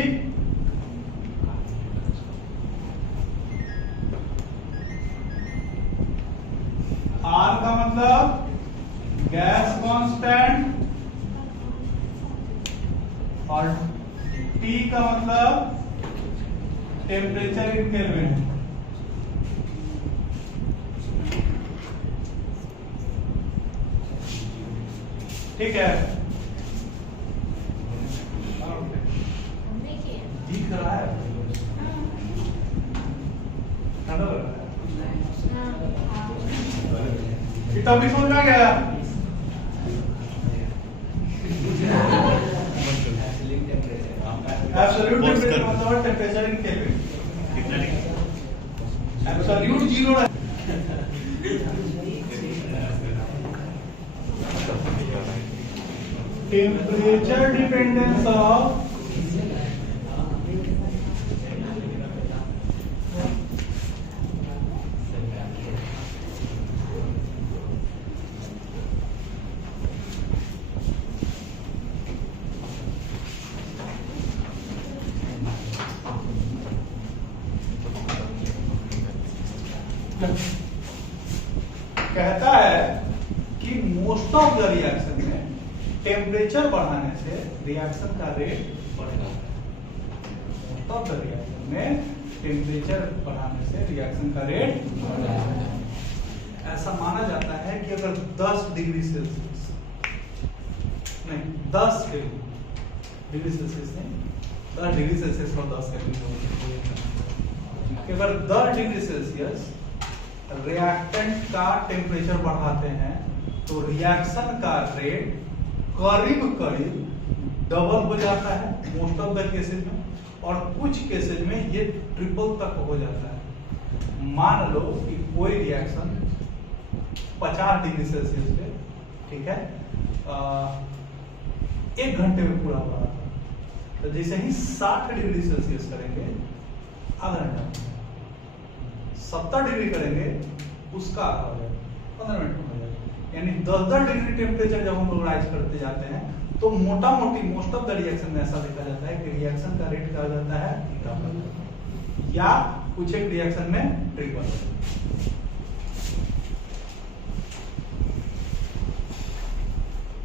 R का मतलब गैस कांस्टेंट और T का मतलब टेम्परेचर इन केल्विन। ठीक है, दिख रहा है? ये टॉपिक समझ में आ गया? Absolute temperature मतलब temperature in kelvin. Absolute zero है। टेम्परेचर डिपेंडेंस ऑफ कहता है कि मोस्ट ऑफ द रिएक्शन में टेम्परेचर बढ़ाने से रिएक्शन का रेट बढ़ेगा। मोस्ट ऑफ द रिएक्शन में टेम्परेचर बढ़ाने से रिएक्शन का रेट बढ़ेगा। ऐसा माना जाता है कि अगर 10 डिग्री सेल्सियस नहीं 10 डिग्री सेल्सियस नहीं 10 डिग्री सेल्सियस और 10 कि अगर 10 डिग्री सेल्सियस रिएक्टेंट का टेम्परेचर बढ़ाते हैं तो रिएक्शन का रेट करीब डबल हो जाता है मोस्ट ऑफ द केसेस में, और कुछ केसेस में ये ट्रिपल तक हो जाता है। मान लो कि कोई रिएक्शन 50 डिग्री सेल्सियस पे, ठीक है, 1 घंटे में पूरा हो रहा था, तो जैसे ही 60 डिग्री सेल्सियस करेंगे आधा घंटा, 70 डिग्री करेंगे उसका आधा हो जाएगा, 15 मिनट में हो जाएगा। यानी 10-10 डिग्री टेम्परेचर जब हम लोग राइज करते जाते हैं तो मोटा मोटी मोस्ट ऑफ द रिएक्शन में ऐसा देखा जाता है कि रिएक्शन का रेट क्या हो जाता है, या कुछ एक रिएक्शन में triple.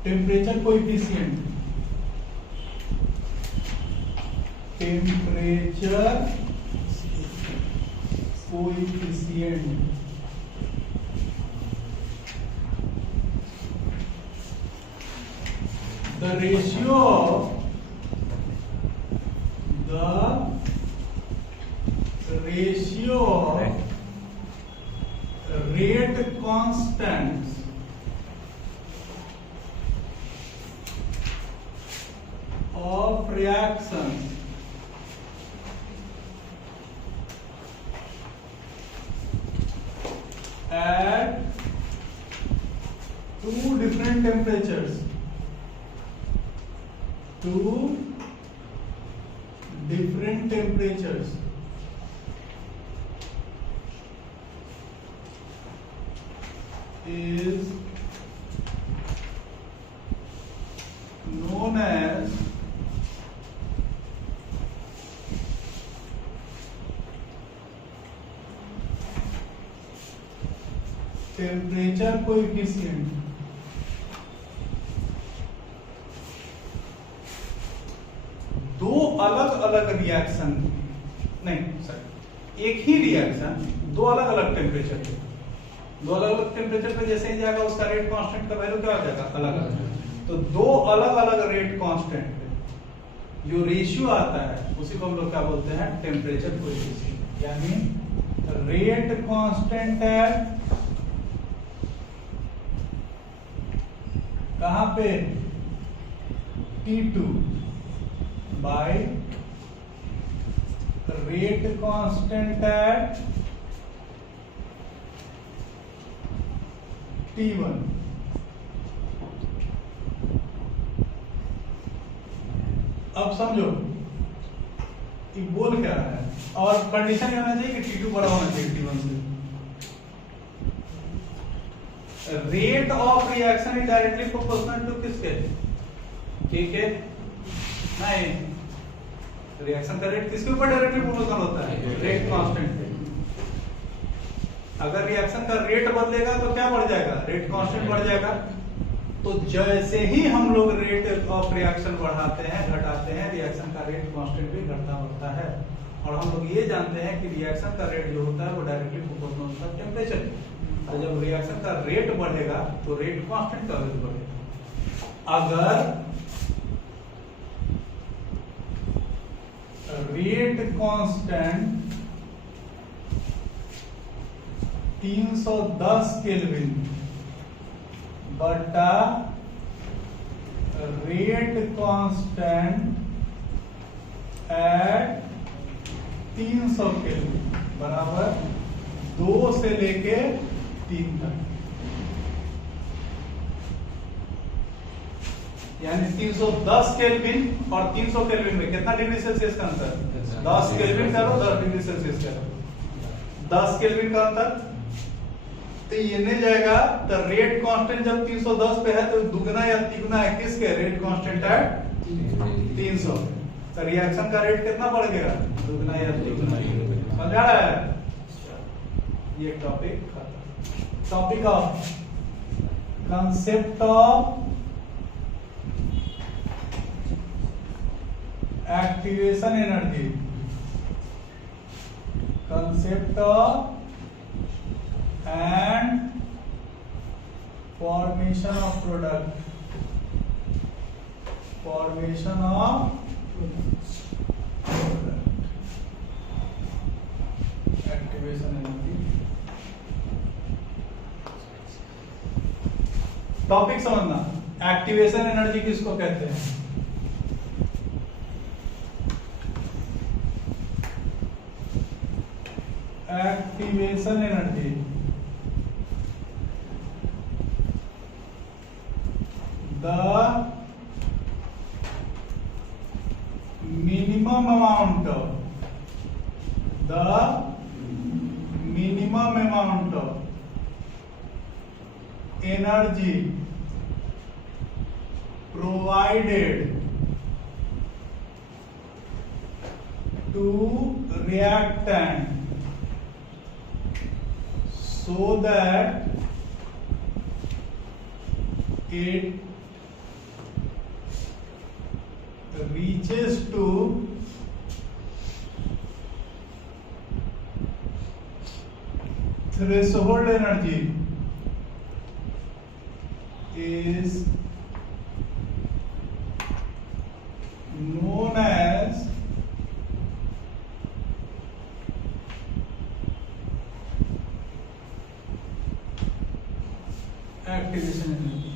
Temperature coefficient, temperature coefficient the ratio of rate constants of reactions at two different temperatures, two different temperatures is known as temperature coefficient. दो अलग अलग रिएक्शन नहीं सर एक ही रिएक्शन दो अलग अलग टेम्परेचर पे, दो अलग अलग टेम्परेचर पे जैसे ही जाएगा उसका रेट कांस्टेंट का वैल्यू क्या हो जाएगा अलग अलग। तो दो अलग अलग रेट कांस्टेंट पे जो रेशियो आता है उसी को हम लोग क्या बोलते हैं टेम्परेचर कोएफिशिएंट, यानी रेट कांस्टेंट है कहां पे T2 by rate constant eight T1। अब समझो कि बोल क्या रहा है और कंडीशन ये होना चाहिए कि T2 बड़ा होना चाहिए T1 से। Rate of reaction is directly proportional to किसके ठीक है नहीं रिएक्शन का रेट किसके ऊपर डायरेक्टली प्रोपोर्शनल होता है रेट कांस्टेंट पे। अगर रिएक्शन का रेट बदलेगा तो क्या बढ़ जाएगा रेट कांस्टेंट बढ़ जाएगा। तो जैसे ही हम लोग रेट ऑफ रिएक्शन बढ़ाते हैं घटाते हैं रिएक्शन का रेट कांस्टेंट भी घटता बढ़ता है। और हम लोग ये जानते हैं कि रिएक्शन का रेट जो होता है वो डायरेक्टली प्रोपोर्शनल होता है टेम्परेचर। तो जब रिएक्शन का रेट बढ़ेगा तो रेट कांस्टेंट का वैल्यू बढ़ेगा। अगर रेट कांस्टेंट 310 केल्विन बटा रेट कांस्टेंट एट 300 केल्विन बराबर 2 से लेके 3 तक, यानी 310 केल्विन और 300 केल्विन में कितना डिग्री सेल्सियस का अंतर 10 केल्विन करो 10 डिग्री सेल्सियस करो 10 केल्विन का अंतर। तो ये नहीं जाएगा तो रेट कांस्टेंट जब 310 पे है तो दुगना या तिगुना है किसके रेट कांस्टेंट है 300। तो रिएक्शन का रेट कितना बढ़ गया दुगना या तिगुना। समझ आ रहा है ये टॉपिक खत्म। Topic of concept of activation energy, concept of and formation of product, formation of product, activation energy। Topic समझना एक्टिवेशन एनर्जी किसको कहते हैं। Activation energy the minimum amount of energy provided to reactant so that it reaches to threshold energy is known as activation energy.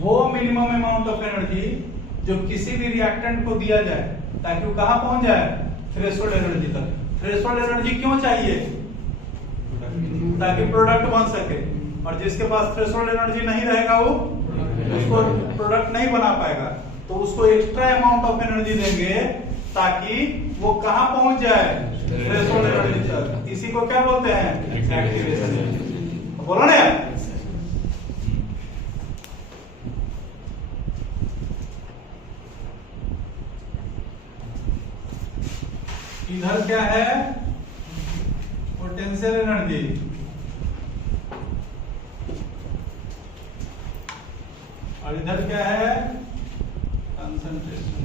वो मिनिमम अमाउंट ऑफ एनर्जी जो किसी भी रिएक्टेंट को दिया जाए ताकि वो कहां पहुंच जाए थ्रेशोल्ड एनर्जी तक। थ्रेशोल्ड एनर्जी क्यों चाहिए ताकि प्रोडक्ट बन सके, और जिसके पास थ्रेशोल्ड एनर्जी नहीं रहेगा वो उसको प्रोडक्ट नहीं बना पाएगा। तो उसको एक्स्ट्रा अमाउंट ऑफ एनर्जी देंगे ताकि वो कहां पहुंच जाए थ्रेशोल्ड एनर्जी तक। इसी को क्या बोलते हैं एक्टिवेशन एनर्जी। बोलो ना यार इधर क्या है, पोटेंशियल एनर्जी, और इधर क्या है, कंसंट्रेशन।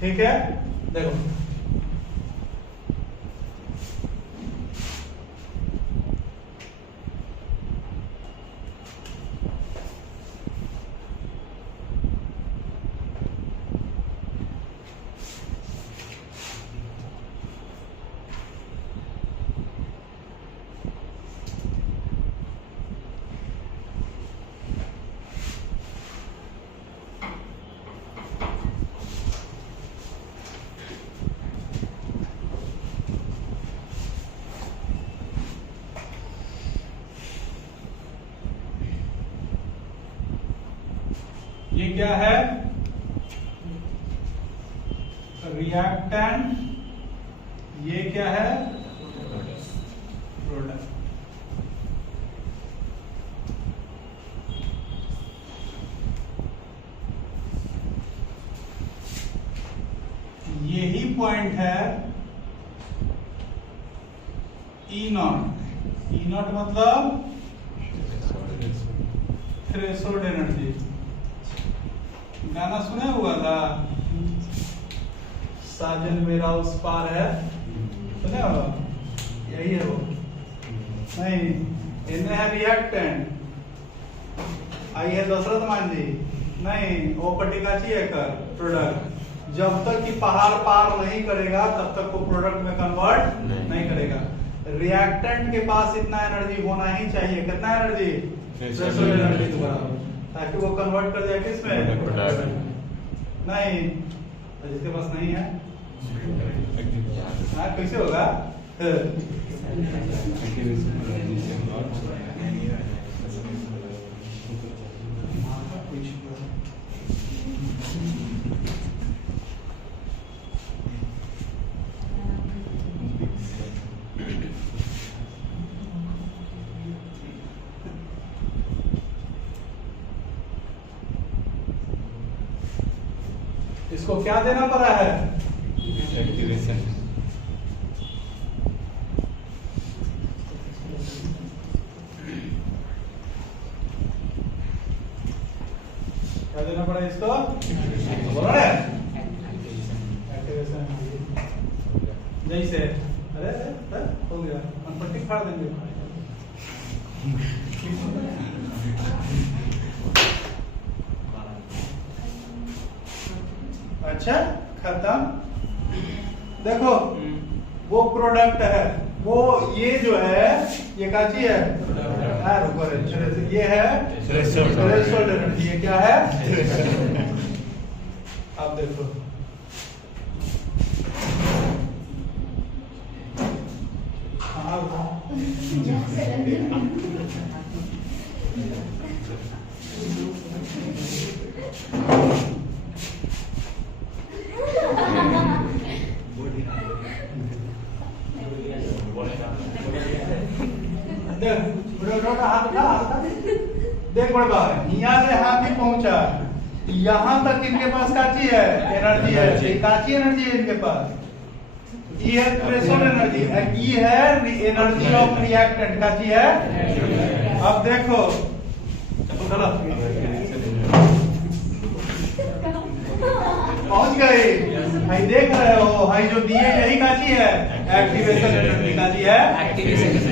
ठीक है, देखो ये क्या है, रिएक्टेंट, ये क्या है, प्रोडक्ट। यही पॉइंट है ई नॉट। ई नॉट मतलब थ्रेशोल्ड एनर्जी। गाना सुना हुआ था, साजन मेरा उस पार है, सुना हो, यही है वो। नहीं, इनमें है रिएक्टेंट, आई है दशरथ मान जी, नहीं वो पटिकाची है कर प्रोडक्ट। जब तक कि पहाड़ पार नहीं करेगा तब तक वो प्रोडक्ट में कन्वर्ट नहीं करेगा। रिएक्टेंट के पास इतना एनर्जी होना ही चाहिए, कितना एनर्जी, थ्रेशोल्ड एनर्जी दोबारा, ताकि वो कन्वर्ट कर जाए किसमें, नहीं, तो जिसके पास नहीं है कैसे होगा, इसको क्या देना पड़ा है, एक्टिवेशन। क्या देना पड़ा इसको, बोलो ना, एक्टिवेशन। जैसे अरे हो गया, हम पट्टी फाड़ देंगे। अच्छा, खत्म। देखो वो प्रोडक्ट है, वो ये जो है ये काची है, ये है थ्रेशोल्ड एनर्जी। ये क्या है, अब देखो देख बड़ बात, यहाँ से हाथ भी पहुंचा, यहाँ तक इनके पास काची है, एनर्जी है, काची एनर्जी है इनके पास। ये है थ्रेशोल्ड एनर्जी, ये है एनर्जी ऑफ रिएक्टेंट, काची है। अब देखो पहुंच गए, भाई देख रहे हो, भाई जो दिए यही काची है, एक्टिवेशन एनर्जी काची है।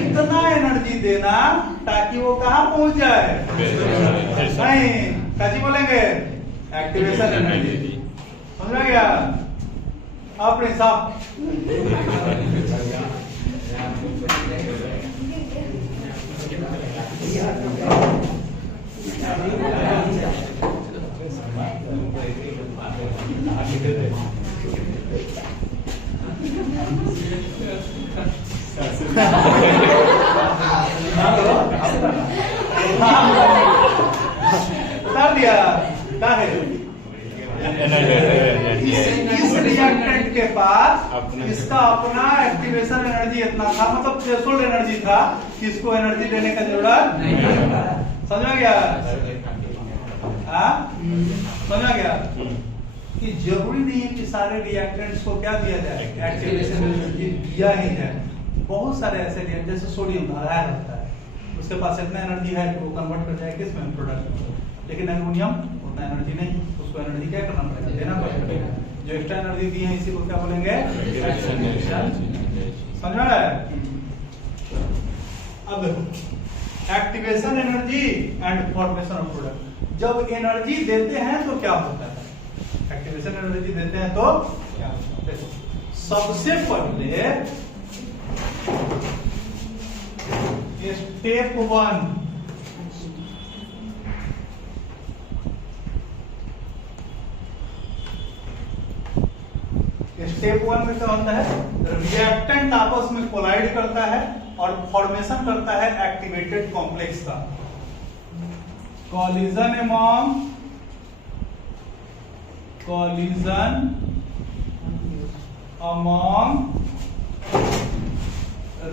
इतना एनर्जी देना ताकि वो कहाँ पहुंच जाए, नहीं काची बोलेंगे, एक्टिवेशन एनर्जी। समझ में गया, अपने साथ बता दिया क्या है। इस रिएक्टेंट के पास इसका अपना एक्टिवेशन एनर्जी इतना था, मतलब थ्रेशोल्ड एनर्जी था, किसको एनर्जी देने का जरूरत नहीं था। समझ में गया। समझा गया कि जरूरी नहीं है कि सारे रिएक्टेंट्स को क्या दिया जाए, एक्टिवेशन एनर्जी दिया ही जाए। बहुत सारे ऐसे रिएक्टेंट जैसे सोडियम आधार होता है, उसके पास इतना एनर्जी है कि वो कन्वर्ट कर जाए किसमें, प्रोडक्ट में। लेकिन एल्युमिनियम उतना एनर्जी नहीं, उसको एनर्जी क्या करना पड़ेगा, देना पड़ेगा। जो एक्स्ट्रा एनर्जी दी है इसी को क्या बोलेंगे, समझ में आया? अब देखो activation energy and formation of product. जब एनर्जी देते हैं तो क्या होता है, एक्टिवेशन एनर्जी देते हैं तो क्या होता है? देखो सबसे पहले स्टेप 1 में क्या होता है, रिएक्टेंट आपस में कोलाइड करता है और फॉर्मेशन करता है एक्टिवेटेड कॉम्प्लेक्स का। Collision among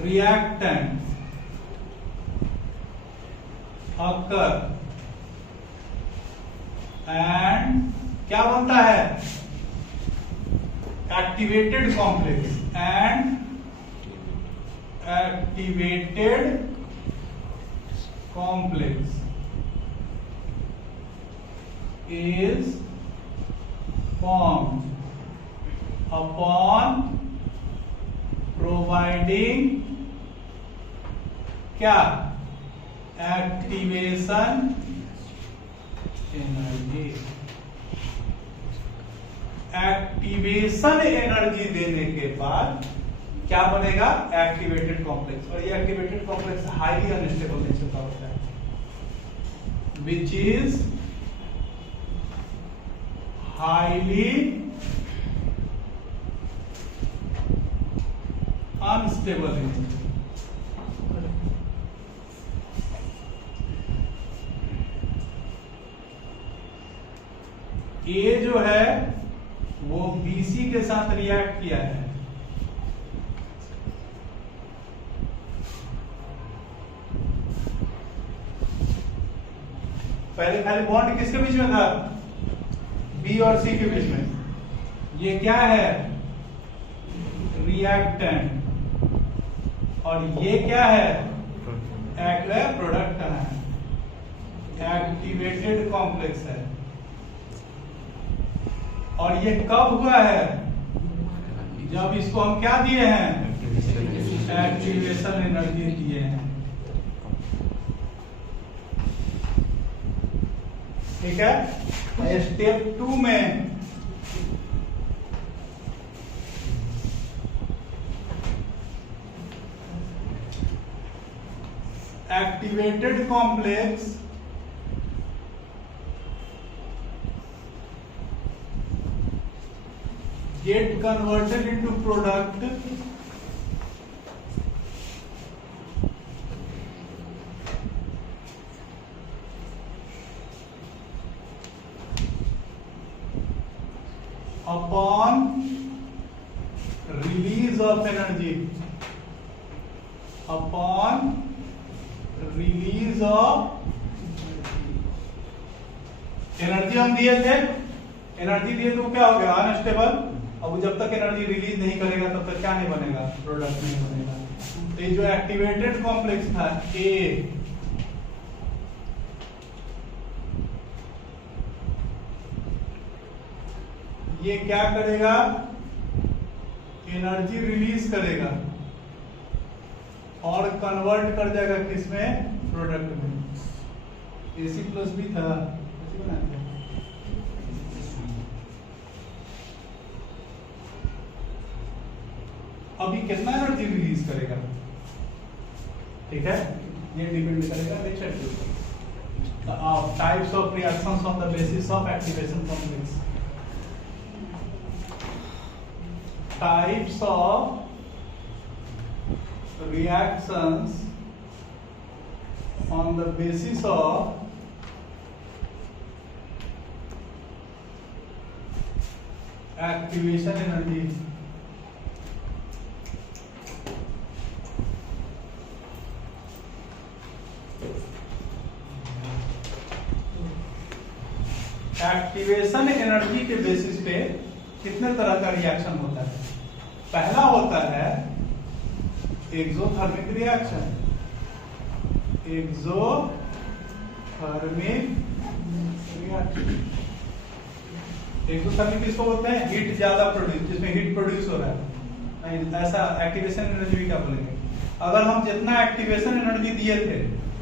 reactants occur and क्या बनता है, activated complex and activated complex is formed upon providing क्या, एक्टिवेशन एनर्जी। एक्टिवेशन एनर्जी देने के बाद क्या बनेगा, एक्टिवेटेड कॉम्प्लेक्स। और ये activated complex highly unstable nature का होता है, which is highly unstable energy। ए जो है वो बीसी के साथ रिएक्ट किया है, पहले खाली बॉन्ड किसके बीच में था, बी और सी के बीच में। ये क्या है, रिएक्टेंट, और ये क्या है, प्रोडक्ट है, एक्टिवेटेड कॉम्प्लेक्स है। और ये कब हुआ है, जब इसको हम क्या दिए हैं, एक्टिवेशन एनर्जी दिए हैं। ठीक है, स्टेप 2 में activated complex get converted into product upon release of energy, upon release of energy. हम दिए थे, एनर्जी दिए तो क्या हो गया, अनस्टेबल। अब जब तक एनर्जी रिलीज नहीं करेगा तब तक क्या नहीं बनेगा, प्रोडक्ट नहीं बनेगा। तो ये जो एक्टिवेटेड कॉम्प्लेक्स था ए, ये क्या करेगा, एनर्जी रिलीज करेगा और कन्वर्ट कर जाएगा किसमें, प्रोडक्ट में। AC प्लस भी था, अभी कितना एनर्जी रिलीज करेगा, ठीक है, ये डिपेंड करेगा लेक्चर के ऊपर। Types of reactions on the basis of activation complex. Types of reactions on the basis of activation energy. Activation energy के बेसिस पे कितने तरह का रिएक्शन होता है। पहला होता है exothermic reaction. Exothermic reaction, exothermic किसको बोलते हैं? हीट ज्यादा प्रोड्यूस, जिसमें हीट प्रोड्यूस हो रहा है, ऐसा एक्टिवेशन एनर्जी भी क्या बोलेंगे। अगर हम जितना एक्टिवेशन एनर्जी दिए थे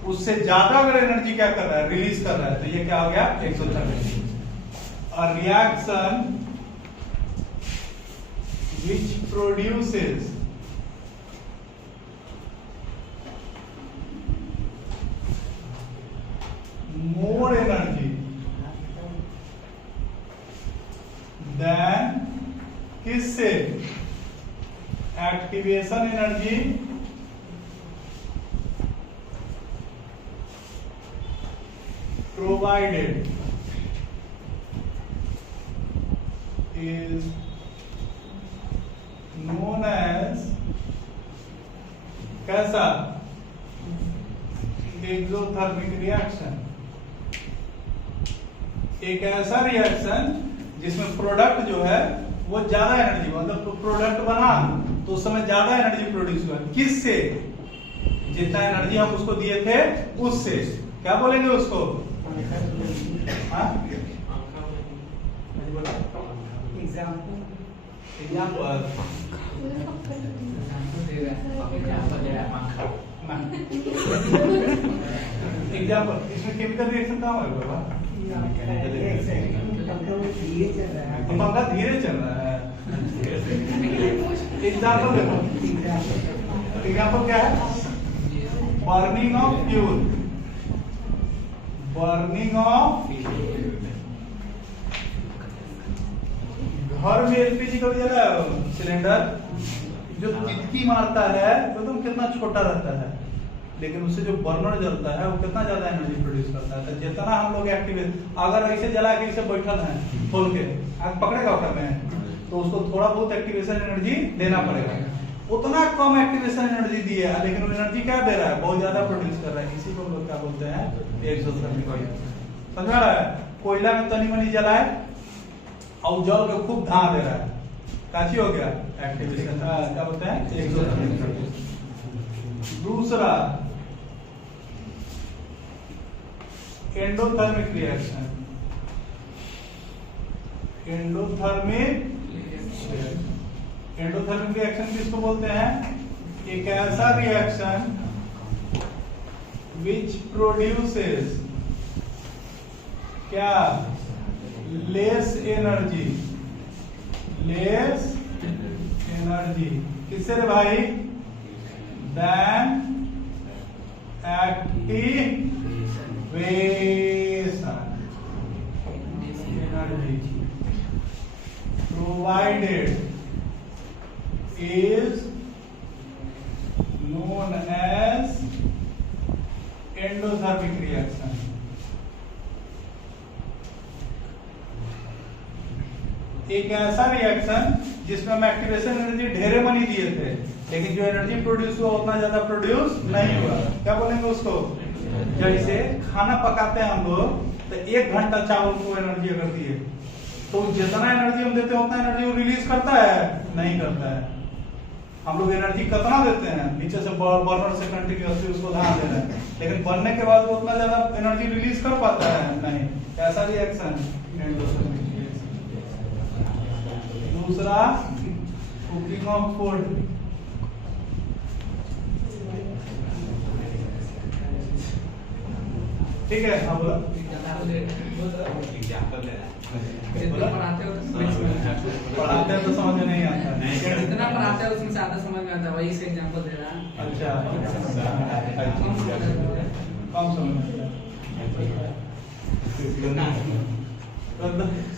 उससे ज्यादा अगर एनर्जी क्या कर रहा है, रिलीज कर रहा है, तो ये क्या हो गया? Exothermic. A reaction which produces more energy than किससे? Activation energy provided is known as कैसा? Exothermic reaction. एक ऐसा रिएक्शन जिसमें प्रोडक्ट जो है वो ज्यादा एनर्जी, मतलब प्रोडक्ट बना तो उस समय ज्यादा एनर्जी प्रोड्यूस हुआ। किससे? जितना एनर्जी हम उसको दिए थे उससे। क्या बोलेंगे उसको? एग्जाम्पल, इसमें केमिकल रिएक्शन कहाँ है बाबा? पंखा धीरे चल रहा है। एग्जाम्पल देखो, एग्जाम्पल क्या है? Burning of fuel. Burning of, घर में एलपीजी का जला सिलेंडर जो तितकी मारता है तो तुम कितना छोटा रहता है, लेकिन उससे जो बर्नर जलता है वो कितना ज्यादा एनर्जी प्रोड्यूस करता है। तो जितना हम लोग एक्टिवेट, अगर ऐसे जला के इसे बैठल है खोल के, आग पकड़ेगा उठा में, तो उसको थोड़ा बहुत एक्टिवेशन एनर्जी देना पड़ेगा। उतना कम एक्टिवेशन एनर्जी दिए है लेकिन वो एनर्जी क्या दे रहा है? बहुत ज्यादा प्रोड्यूस कर रहा है। इसी को हम लोग क्या बोलते हैं? Exothermic reaction. समझ रहा है? कोयला में तनी मनी जलाए और जल के खूब धा दे रहा है, काची हो गया? एक्टिवेशन। क्या बोलते हैं? Exothermic reaction. दूसरा एंडोथर्मिक रिएक्शन। एंडोथर्मिक रिएक्शन किसको बोलते हैं? एक ऐसा रिएक्शन which produces क्या? Less energy. लेस एनर्जी किससे रे भाई? than activation energy provided is known as endothermic reaction. एक ऐसा रिएक्शन जिसमें हम एक्टिवेशन एनर्जी ढेरे मनी दिए थे लेकिन जो एनर्जी प्रोड्यूस हुआ उतना ज्यादा प्रोड्यूस नहीं हुआ। क्या बोलेंगे उसको? जैसे खाना पकाते हैं हम लोग तो 1 घंटा चावल को एनर्जी अगर दिए तो जितना एनर्जी हम देते हैं उतना एनर्जी वो रिलीज करता है? नहीं करता है। हम लोग एनर्जी कितना देते हैं? नीचे से बर्नर से कंटिन्यूअसली उसको ध्यान दे रहे हैं, लेकिन बनने के बाद वो उतना ज्यादा एनर्जी रिलीज कर पाता है? नहीं। ऐसा रिएक्शन एंडोथर्मिक रिएक्शन। दूसरा कुकिंग ऑफ फूड। ठीक है, हाँ बोला। पढ़ाते हैं तो समझ में नहीं आता। जितना पढ़ाते हैं उसमें ज्यादा समझ में आता है, वही से एग्जांपल दे रहा है। अच्छा, कम समझ में आता है।